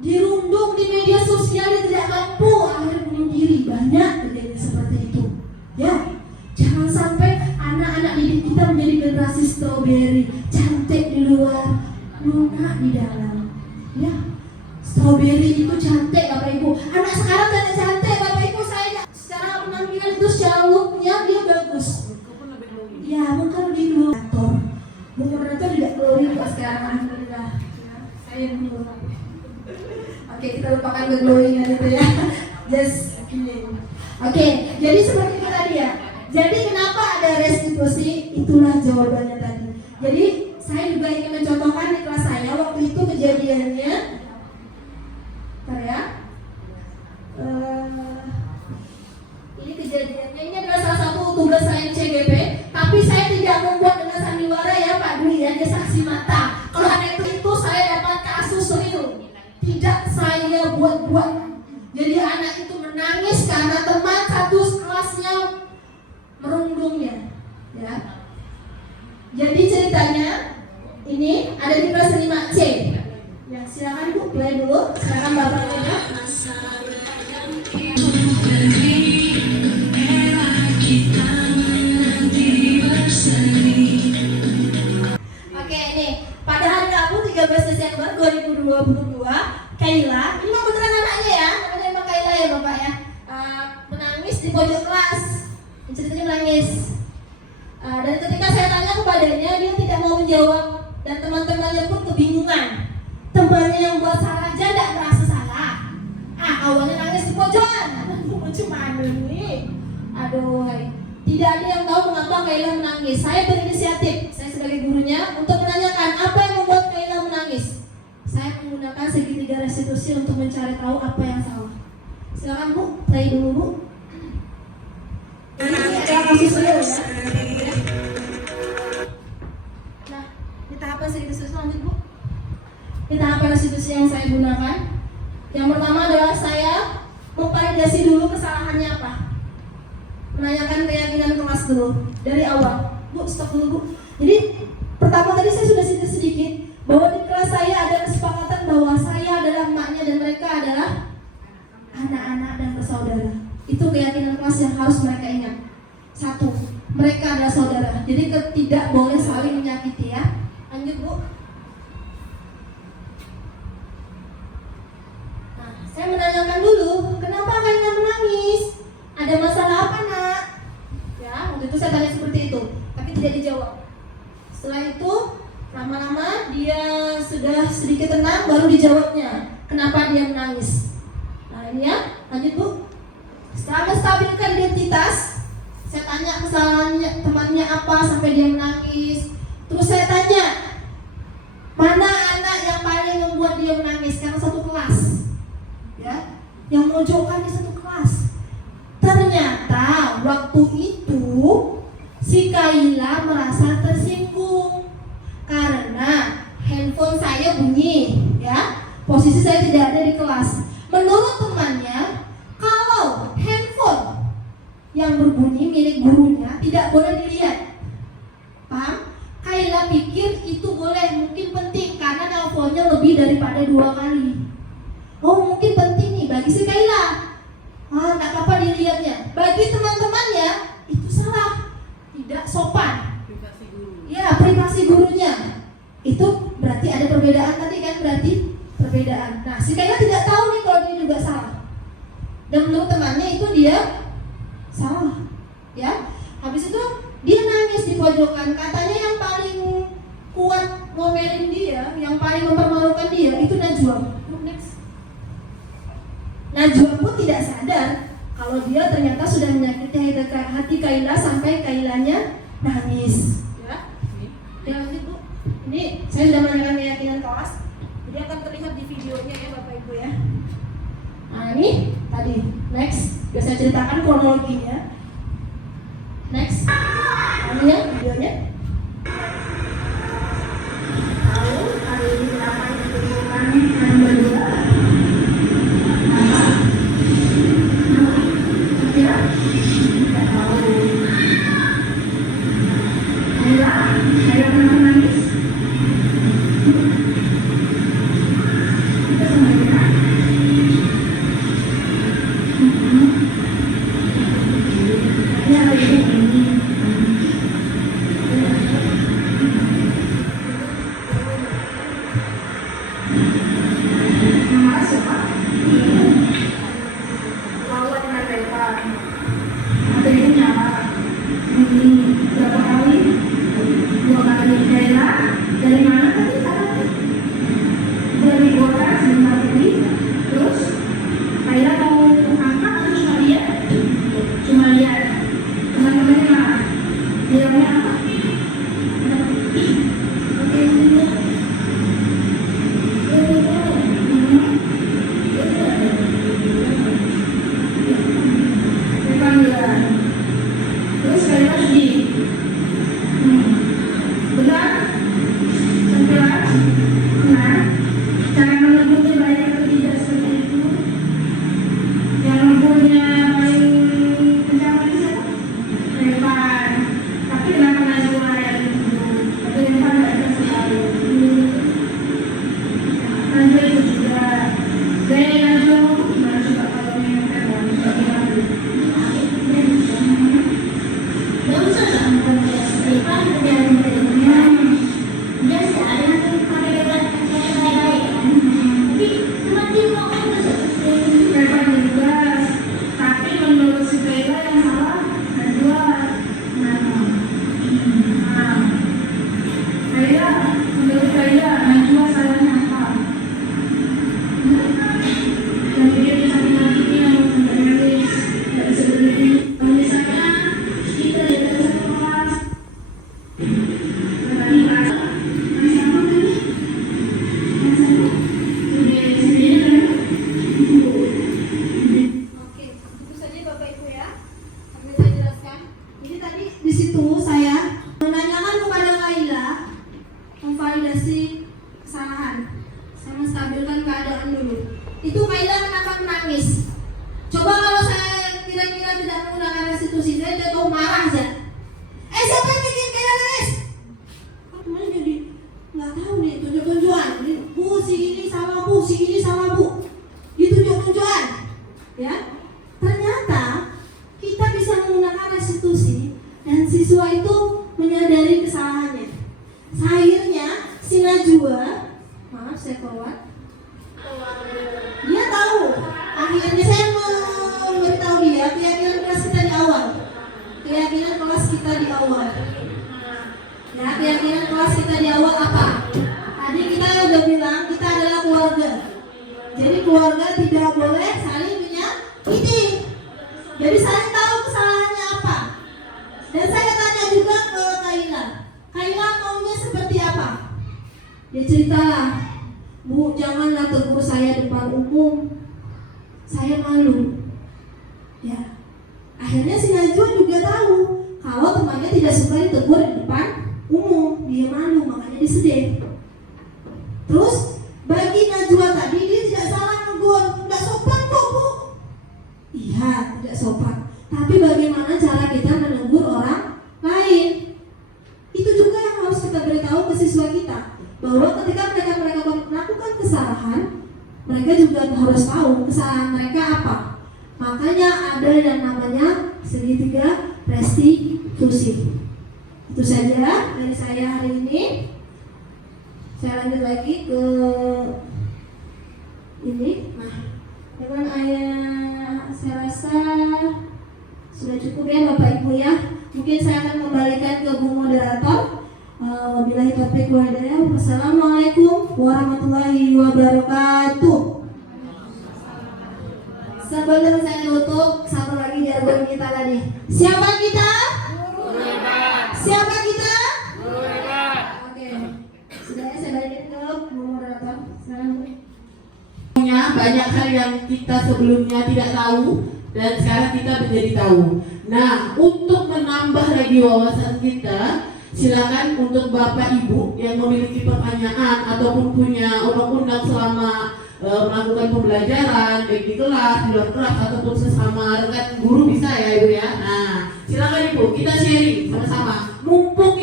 Dirundung di media sosial, dia tidak mampu, akhirnya bunuh diri. Banyak kejadian seperti itu. Ya, jangan sampai anak-anak didik kita menjadi generasi strawberry, cantik di luar, lunak di dalam. Ya, strawberry itu cantik Bapak Ibu. Anak sekarang tidak cantik Bapak Ibu. Saya secara penampilan itu secara looknya dia bagus. Ya, mungkin lebih glowing. Mungkin mereka tidak glowing kok sekarang. Alhamdulillah. Saya dulu. Oke, kita lupakan ke glowingan itu ya. Just kidding. Oke, jadi seperti itu tadi ya. Jadi kenapa ada restitusi? Itulah jawabannya tadi. Jadi saya juga ingin mencontohkan di kelas saya waktu itu kejadiannya. Bentar ya. Ini kejadiannya, ini adalah salah satu tugas saya di CGP. Tapi saya tidak membuat dengan sandiwara ya Pak Dwi ya, dia saksi mata. Kalau ada itu saya dapat kasus real. Tidak saya buat-buat. Jadi anak itu menangis karena teman satu kelasnya merundungnya, ya. Jadi ceritanya ini ada di kelas 5C. Ya, silakan Bu, play dulu. Silakan Bapaknya. Oke, ini pada hari Rabu 13 Desember 2022, Kaila, ini mah beneran anaknya ya, namanya emang Kaila ya Bapak ya, menangis di pojok kelas. Ceritanya menangis. Dan ketika saya tanya kepadanya, dia tidak mau menjawab dan teman-temannya pun kebingungan. Temannya yang buat salah aja tidak merasa salah. Awalnya nangis di pojokan. Cuma ini. Aduh, tidak ada yang tahu mengapa Kaila menangis. Saya berinisiatif, saya sebagai gurunya untuk menanyakan apa yang membuat Kaila menangis. Saya menggunakan segitiga restitusi untuk mencari tahu apa yang salah. Silakan Bu, play dulu Bu. Ini adalah kasus real ya. Nah, ini tahapan restitusi lanjut Bu. Ini tahapan restitusi yang saya gunakan. Yang pertama adalah saya memvalidasi dulu kesalahannya apa. Menanyakan keyakinan kelas dulu dari awal. Bu, stop dulu Bu. Jadi pertama tadi saya sudah sedikit bahwa di kelas saya ada kesepakatan bahwa saya adalah emaknya dan mereka adalah anak-anak dan bersaudara. Itu keyakinan kelas yang harus mereka ingat. Satu, mereka adalah saudara. Jadi tidak boleh saling menyakiti ya. Lanjut Bu. Nah, saya menanyakan dulu, kenapa kalian menangis? Ada masalah apa nak? Ya, waktu itu saya tanya seperti itu, tapi tidak dijawab. Setelah itu, lama-lama dia sudah sedikit tenang, baru dijawabnya. Kenapa dia menangis? Nah ini ya, lanjut Bu. Setelah menstabilkan identitas, saya tanya kesalahannya temannya apa sampai dia menangis. Terus saya tanya, mana anak yang paling membuat dia menangis? Karena satu kelas, ya, yang mojokkan di satu kelas. Ternyata waktu itu si Kaila merasa tersinggung karena handphone saya bunyi, ya. Posisi saya tidak ada di kelas. Menurut temannya, kalau handphone yang berbunyi milik gurunya tidak boleh dilihat. Paham? Kaila pikir itu boleh, mungkin penting karena nelponnya lebih daripada 2 kali. Oh, mungkin penting nih bagi si Kaila. Enggak apa-apa dilihatnya. Bagi teman-temannya itu salah, tidak sopan. Privasi guru. Ya, privasi gurunya. Itu berarti ada perbedaan tadi kan, berarti perbedaan. Nah, si Kaila tidak tahu nih kalau dia juga salah. Dan menurut temannya itu dia salah. Ya. Habis itu dia nangis di pojokan. Katanya yang paling kuat ngomelin dia, yang paling mempermalukan dia itu Najwa. Next. Najwa pun tidak sadar kalau dia ternyata sudah menyakiti hati Kaila sampai Kailanya nangis. Ya. Ya, lanjut Bu. Ini saya sudah menanyakan keyakinan kelas. Jadi akan terlihat di videonya ya Bapak Ibu ya. Nah ini tadi. Next. Biar saya ceritakan kronologinya. Next. Ini ya videonya. Tahu hari ini kenapa dikumpulkan yang berdua? Tidak tahu. Saya pernah nangis. Kita kembalikan. Ini ada ini. Nama siapa? Lawan dengan Reva. Ada ini nyala. Ini berapa kali? 2 kali. kesalahannya. Akhirnya si Najwa, maaf saya keluar, dia tahu. Akhirnya saya memberitahu dia keyakinan kelas kita di awal. Keyakinan kelas kita di awal. Nah, keyakinan kelas kita di awal apa? Tadi kita udah bilang kita adalah keluarga. Jadi keluarga tidak boleh saling menyakiti. Jadi saling tahu kesalahannya apa. Dan saya tanya juga ke Kaila. Kaila maunya seperti apa? Dia ceritalah, Bu, janganlah tegur saya depan umum. Saya malu. Ya. Akhirnya si Najwa juga tahu kalau temannya tidak suka ditegur di depan umum. Dia malu, makanya dia sedih. Terus bagi Najwa tadi dia tidak salah negur, tidak sopan kok, Bu. Iya, tidak sopan. Tapi bagaimana cara kita menegur orang lain? Itu juga yang harus kita beritahu ke siswa kita, bahwa ketika mereka melakukan kesalahan, mereka juga harus tahu kesalahan mereka apa. Makanya ada yang namanya segitiga restitusi. Itu saja dari saya hari ini. Saya lanjut lagi ke ini. Nah, dengan ayah, saya rasa sudah cukup ya Bapak Ibu ya. Mungkin saya akan kembalikan ke Bu Moderator. Wabillahi taufiq wal hidayah. Wassalamualaikum warahmatullahi wabarakatuh. Sebelum saya tutup, satu lagi jargon kita tadi. Siapa kita? Siapa kita? Oke. Sudah ya, saya balikin ke Bu Moderator. Banyak hal yang kita sebelumnya tidak tahu dan sekarang kita menjadi tahu. Nah, untuk menambah lagi wawasan kita, silakan untuk Bapak Ibu yang memiliki pertanyaan ataupun punya undang-undang selama melakukan pembelajaran baik di kelas, di luar kelas ataupun sesama rekan guru bisa ya Ibu ya. Nah, silakan Ibu, kita sharing sama-sama. Mumpung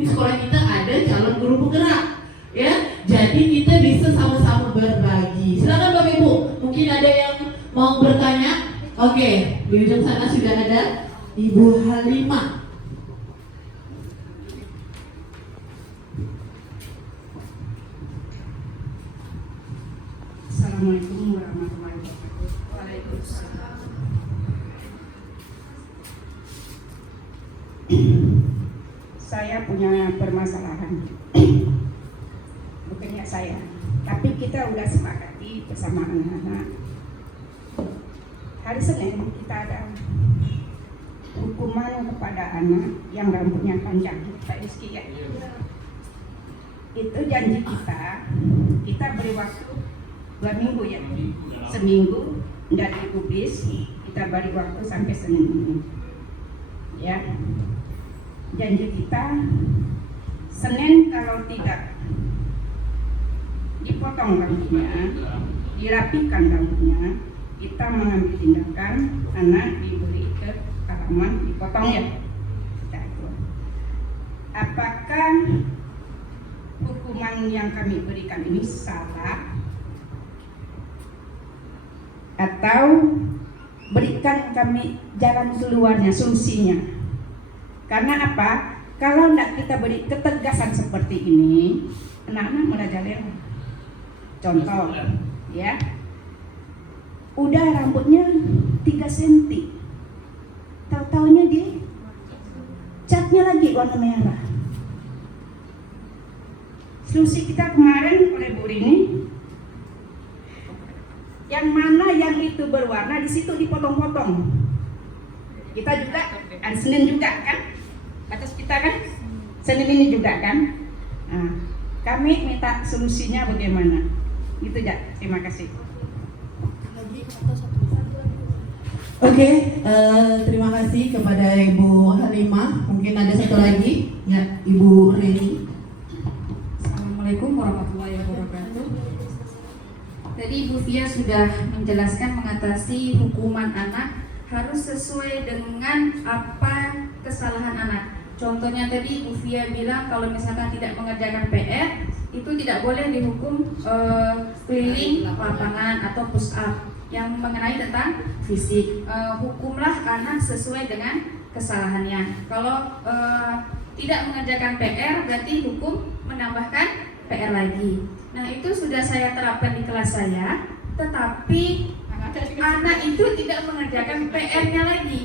di sekolah kita ada calon guru penggerak, ya. Jadi kita bisa sama-sama berbagi. Silakan Bapak Ibu, mungkin ada yang mau bertanya. Oke, di ujung sana sudah ada Ibu Halimah. Assalamualaikum warahmatullahi wabarakatuh. Waalaikumsalam. Saya punya permasalahan. Bukannya saya, tapi kita udah sepakati bersama anak-anak. Hari Senin kita ada hukuman kepada anak yang rambutnya panjang. Pak Rizky ya. Itu janji kita beri waktu 2 minggu ya, seminggu dari kubis kita beri waktu sampai Senin ini ya. Janji kita Senin kalau tidak dipotong rambutnya, dirapikan rambutnya, kita mengambil tindakan anak diberi ke halaman dipotong ya. Apakah hukuman yang kami berikan ini salah? Atau berikan kami jalan keluarnya, solusinya? Karena apa? Kalau tidak kita beri ketegasan seperti ini, anak-anak merajalela. Contoh, ya, udah rambutnya 3 cm, tahu-taunya di catnya lagi warna merah. Solusi kita kemarin oleh Bu Rini, yang mana yang itu berwarna di situ dipotong-potong. Kita juga ada Senin juga kan, batas kita kan Senin ini juga kan. Nah, kami minta solusinya bagaimana? Gitu ya. Terima kasih. Oke, terima kasih kepada Ibu Halimah. Mungkin ada satu lagi ya, Ibu Reni. Assalamualaikum warahmatullahi wabarakatuh. Tadi Ibu Fia sudah menjelaskan mengatasi hukuman anak harus sesuai dengan apa kesalahan anak. Contohnya tadi Bu Fia bilang kalau misalkan tidak mengerjakan PR itu tidak boleh dihukum keliling lapangan atau push up yang mengenai tentang fisik. Hukumlah anak sesuai dengan kesalahannya. Kalau tidak mengerjakan PR berarti hukum menambahkan PR lagi. Nah, itu sudah saya terapkan di kelas saya, tetapi anak itu tidak mengerjakan PR-nya lagi.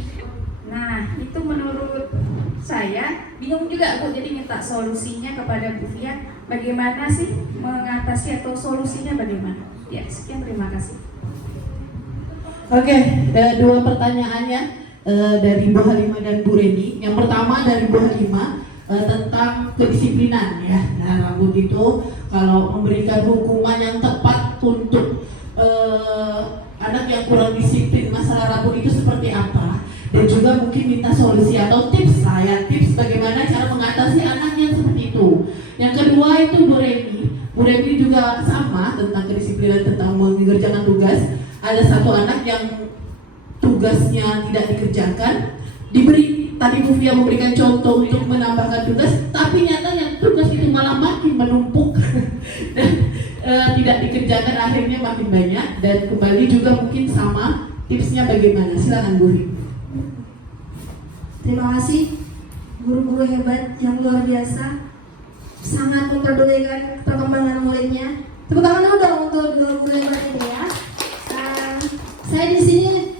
Nah, itu menurut saya bingung juga Bu, jadi minta solusinya kepada Bu Fia. Bagaimana sih mengatasi atau solusinya bagaimana? Ya, sekian, terima kasih. Oke, dua pertanyaannya dari Bu Halimah dan Bu Reni. Yang pertama dari Bu Halimah tentang kedisiplinan ya. Nah, rambut itu kalau memberikan hukuman yang tepat untuk anak yang kurang disiplin masalah rambut itu seperti apa, dan juga mungkin minta solusi atau tips tips bagaimana cara mengatasi anak yang seperti itu. Yang kedua itu Bu Reni juga sama tentang kedisiplinan, tentang mengerjakan tugas. Ada satu anak yang tugasnya tidak dikerjakan, tadi Bu Fia memberikan contoh untuk menambahkan tugas, tapi nyatanya tugas itu malah makin menumpuk dan tidak dikerjakan, akhirnya makin banyak. Dan kembali juga mungkin sama tipsnya bagaimana. Silakan Bu Fia. Terima kasih guru-guru hebat yang luar biasa, sangat memperdulikan perkembangan muridnya. Tepuk tangan dulu dong untuk guru-guru hebat ini ya. Saya di sini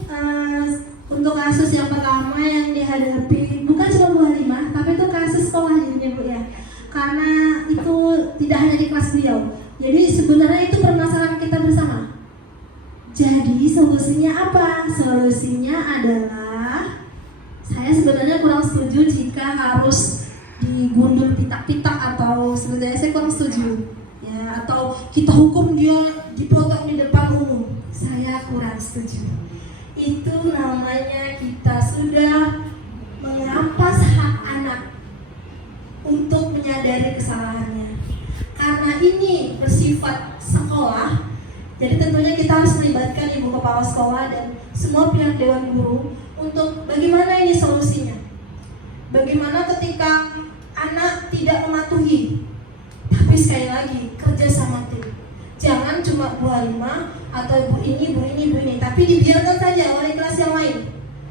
untuk kasus yang pertama yang dihadapi bukan cuma Bu Halimah, tapi itu kasus sekolah jadinya Bu ya. Karena itu tidak hanya di kelas beliau. Jadi sebenarnya itu permasalahan kita bersama. Jadi solusinya apa? Solusinya adalah saya sebenarnya kurang setuju jika harus digundul pitak-pitak, atau sebenarnya saya kurang setuju ya, atau kita hukum dia dipotong di depan umum. Saya kurang setuju. Itu namanya kita sudah merampas hak anak untuk menyadari kesalahannya. Karena ini bersifat sekolah, jadi tentunya kita harus melibatkan ibu kepala sekolah dan semua pihak dewan guru untuk bagaimana ini solusinya. Bagaimana ketika anak tidak mematuhi, tapi sekali lagi kerja sama tim. Jangan cuma Bu Halimah atau Bu ini, tapi dibiarkan saja oleh kelas yang lain.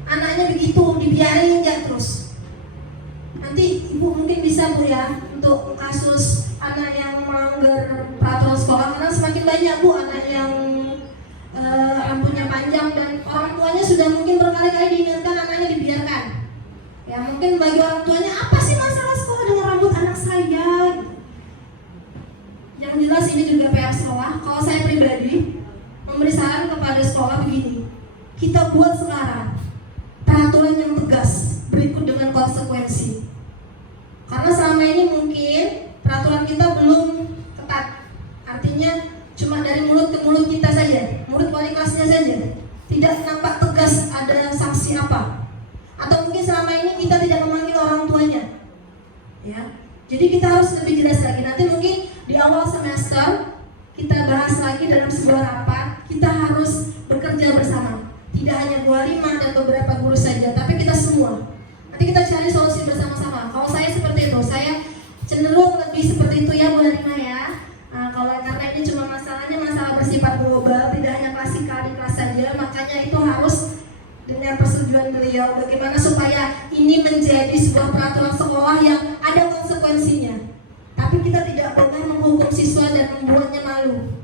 Anaknya begitu, dibiarin aja terus. Nanti Ibu mungkin bisa Bu ya, untuk kasus anak yang melanggar peraturan sekolah, karena semakin banyak Bu anak yang rambutnya panjang dan orang tuanya sudah mungkin berkali-kali diingatkan anaknya dibiarkan. Ya mungkin bagi orang tuanya, apa sih masalah sekolah dengan rambut anak saya? Yang jelas ini juga PR sekolah. Kalau saya pribadi memberi saran kepada sekolah begini, kita buat sekarang peraturan yang tegas berikut dengan konsekuensi. Karena selama ini mungkin peraturan kita belum ketat. Artinya cuma dari mulut ke mulut kita saja, mulut wali kelasnya saja. Tidak nampak tegas ada sanksi apa. Atau mungkin selama ini kita tidak memanggil orang tuanya. Ya. Jadi kita harus lebih jelas lagi. Nanti mungkin di awal semester kita bahas lagi dalam sebuah rapat. Kita harus bekerja bersama. Tidak hanya Bu Halimah dan beberapa guru saja, tapi kita semua. Nanti kita cari solusi bersama-sama. Kalau saya seperti itu, saya cenderung lebih seperti itu ya Bu Halimah ya. Nah, kalau karena ini cuma masalahnya masalah bersifat global, tidak hanya klasikal di kelas saja, makanya itu harus dengan persetujuan beliau bagaimana supaya ini menjadi sebuah peraturan sekolah yang ada konsekuensinya. Tapi kita tidak boleh menghukum siswa dan membuatnya malu.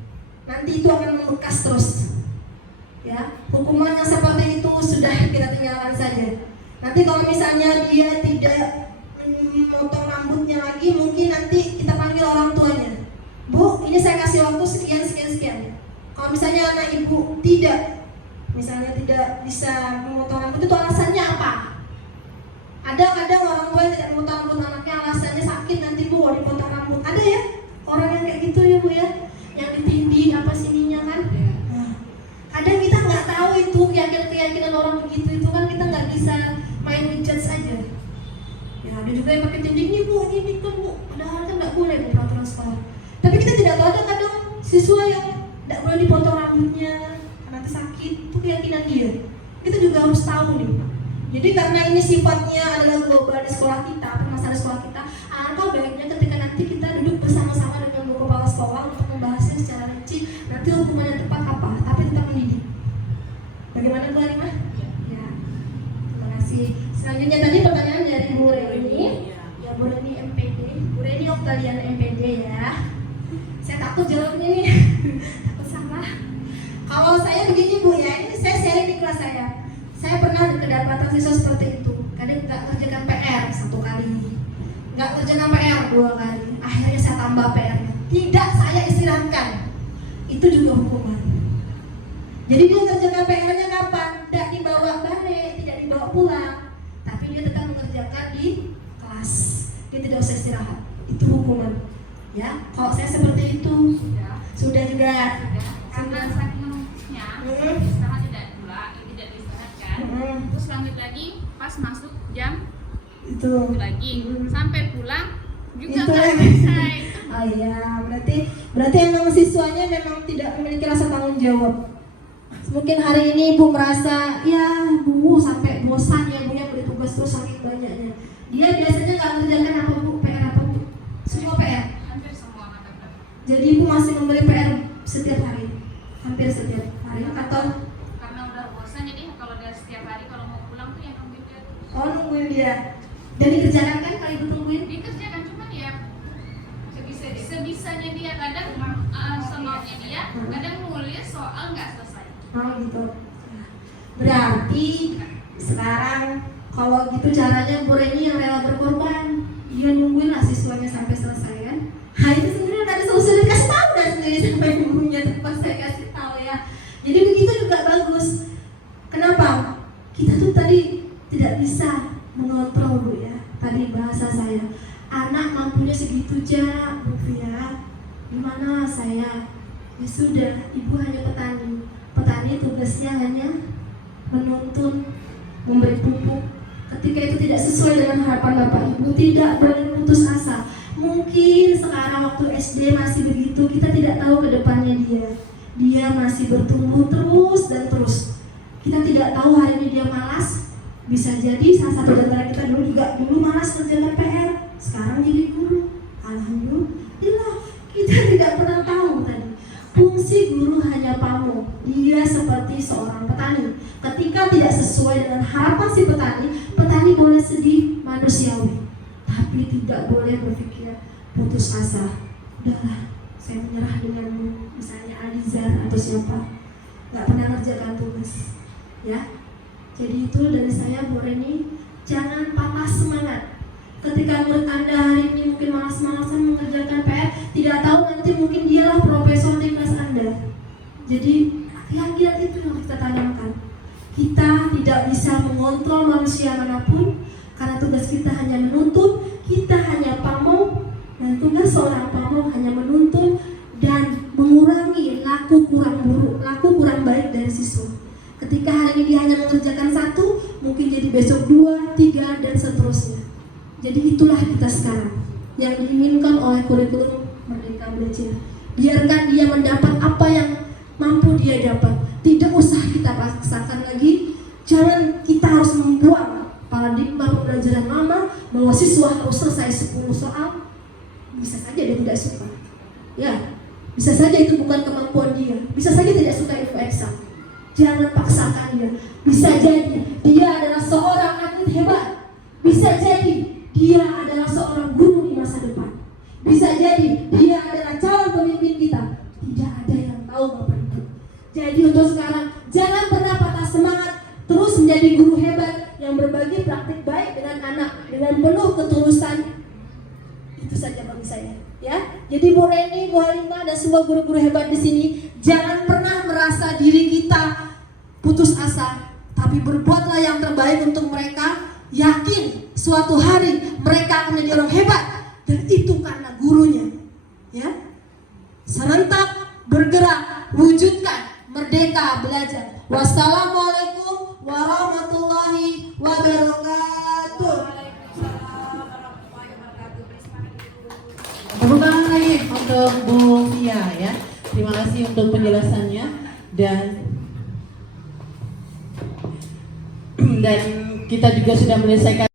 Nanti itu akan membekas terus. Ya, hukuman yang seperti itu sudah kita tinggalkan saja. Nanti kalau misalnya dia tidak memotong rambutnya lagi, mungkin nanti kita panggil orang tuanya. Bu, ini saya kasih waktu sekian. Kalau misalnya anak ibu tidak bisa memotong rambut, itu alasannya apa? Ada kadang orang tua yang tidak memotong rambut anaknya alasannya sakit, nanti Bu mau dipotong rambut. Ada ya orang yang kayak gitu ya Bu ya, yang ditindih apa sininya kan. Nah, kadang kita nggak tahu itu keyakinan orang begitu, itu kan kita nggak bisa main ngejudge saja. Ya ada juga yang pakai tindih, ini Bu, ini kan Bu, padahal kan nggak boleh Bu peraturan sekolah. Tapi kita tidak tahu, ada kadang siswa yang tidak boleh dipotong rambutnya nanti sakit, itu keyakinan dia. Kita juga harus tahu nih. Jadi karena ini sifatnya adalah global di sekolah kita, permasalahan sekolah kita, alangkah baiknya ketika nanti kita duduk bersama-sama dengan guru kepala sekolah untuk membahasnya secara rinci, nanti hukuman yang tepat apa, tapi tetap mendidik. Bagaimana Bu Halimah? Ya, terima kasih. Selanjutnya tadi pertanyaan dari Bu Reni. Ya Bu Reni kalian MPD ya. Saya takut jawabnya nih, takut salah. Kalau saya begini Bu ya, ini saya sharing di kelas saya. Saya pernah kedapatan siswa seperti itu. Kadang nggak kerjakan PR 1 kali, nggak kerjakan PR 2 kali. Akhirnya saya tambah PR-nya. Tidak saya istirahatkan. Itu juga hukuman. Jadi dia kerjakan PR-nya kapan? Tidak dibawa balik, tidak dibawa pulang, tapi dia tetap mengerjakan di kelas. Dia tidak usah istirahat. Itu hukuman. Ya, kalau saya seperti itu. Sudah juga. Karena saking numpuknya, istirahat tidak pula, tidak diistirahatkan. Terus lanjut lagi pas masuk jam Itu. lagi sampai pulang juga Itu nggak lagi. selesai. Oh iya, berarti emang siswanya memang tidak memiliki rasa tanggung jawab. Mungkin hari ini Ibu merasa, ya Bu sampai bosan ya Bu yang beri tugas terus saking banyaknya. Dia biasanya nggak kerjakan apa Bu, PR apa Bu? Semua PR. Hampir semua mata pelajaran. Jadi Ibu masih memberi PR setiap hari, hampir setiap hari atau Karena udah bosan jadi kalau dia setiap hari kalau mau pulang tuh yang nungguin dia terus. oh nungguin dia. Dan dikerjakan kan kalau Ibu tungguin? Dikerjakan cuman ya sebisanya dia, kadang semaunya dia, kadang nulis soal nggak selesai. Oh gitu. Berarti sekarang kalau gitu caranya Bu Reni yang rela berkorban. Dia nungguin lah siswanya sampai selesai kan. Nah itu sebenarnya udah solusi dikasih tahu dah sendiri sampai gurunya tempat saya kasih tahu ya. Jadi begitu juga bagus. Kenapa? Kita tuh tadi tidak bisa mengontrol Bu ya. Tadi bahasa saya, anak mampunya segitu aja Bu ya. Gimana saya? Ya sudah, Ibu hanya petani. Petani tugasnya hanya menuntun, memberi pupuk. Ketika itu tidak sesuai dengan harapan Bapak Ibu, tidak boleh putus asa. Mungkin sekarang waktu SD masih begitu, kita tidak tahu ke depannya dia masih bertumbuh terus dan terus. Kita tidak tahu hari ini dia malas. Bisa jadi salah satu dari antara kita dulu malas kerjakan PR, sekarang jadi guru. Alhamdulillah, kita tidak pernah tahu tadi. Fungsi guru hanya pamong. Dia seperti seorang petani. Ketika tidak sesuai dengan harapan si petani boleh sedih, manusiawi. Tapi tidak boleh berpikir putus asa. Udahlah, saya menyerah denganmu. Misalnya Alizar atau siapa, nggak pernah kerjakan tugas. Ya, jadi itu dari saya Bu Reni. Jangan patah semangat. Ketika murid Anda hari ini mungkin malas-malasan mengerjakan PR, tidak tahu nanti mungkin dialah profesor di kelas Anda. Jadi keyakinan itu yang kita tanamkan. Kita tidak bisa mengontrol manusia manapun, karena tugas kita hanya menuntun, kita hanya pamong, dan tugas seorang pamong hanya menuntun dan mengurangi laku kurang buruk, laku kurang baik dari siswa. Ketika hari ini dia hanya mengerjakan 1, mungkin jadi besok 2, 3, dan seterusnya. Jadi itulah kita sekarang yang diinginkan oleh kurikulum Merdeka Belajar. Biarkan dia mendapat apa yang mampu dia dapat. Tidak usah kita paksakan lagi. Jangan kita harus membuang paradigma pembelajaran lama bahwa siswa harus selesai 10 soal. Bisa saja dia tidak suka. Ya, bisa saja itu bukan kemampuan dia. Bisa saja tidak suka ilmu eksak. Jangan paksakan dia. Bisa jadi dia adalah seorang atlet hebat. Bisa jadi dia adalah seorang guru di masa depan. Bisa jadi dia adalah calon pemimpin kita. Tidak ada yang tahu Bapak Ibu. Jadi untuk sekarang jangan pernah patah semangat, terus menjadi guru hebat yang berbagi praktik baik dengan anak dengan penuh ketulusan. Itu saja bagi saya. Ya, jadi Bu Reni, Bu Halimah dan semua guru-guru hebat di sini, jangan pernah merasa diri kita putus asa, tapi berbuatlah yang terbaik untuk mereka. Yakin suatu hari mereka akan menjadi orang hebat, dan itu karena gurunya. Ya, serentak bergerak, wujudkan Merdeka Belajar. Wassalamualaikum warahmatullahi wabarakatuh. Tepuk tangan lagi untuk Bu Fia ya. Terima kasih untuk penjelasannya dan kita juga sudah menyelesaikan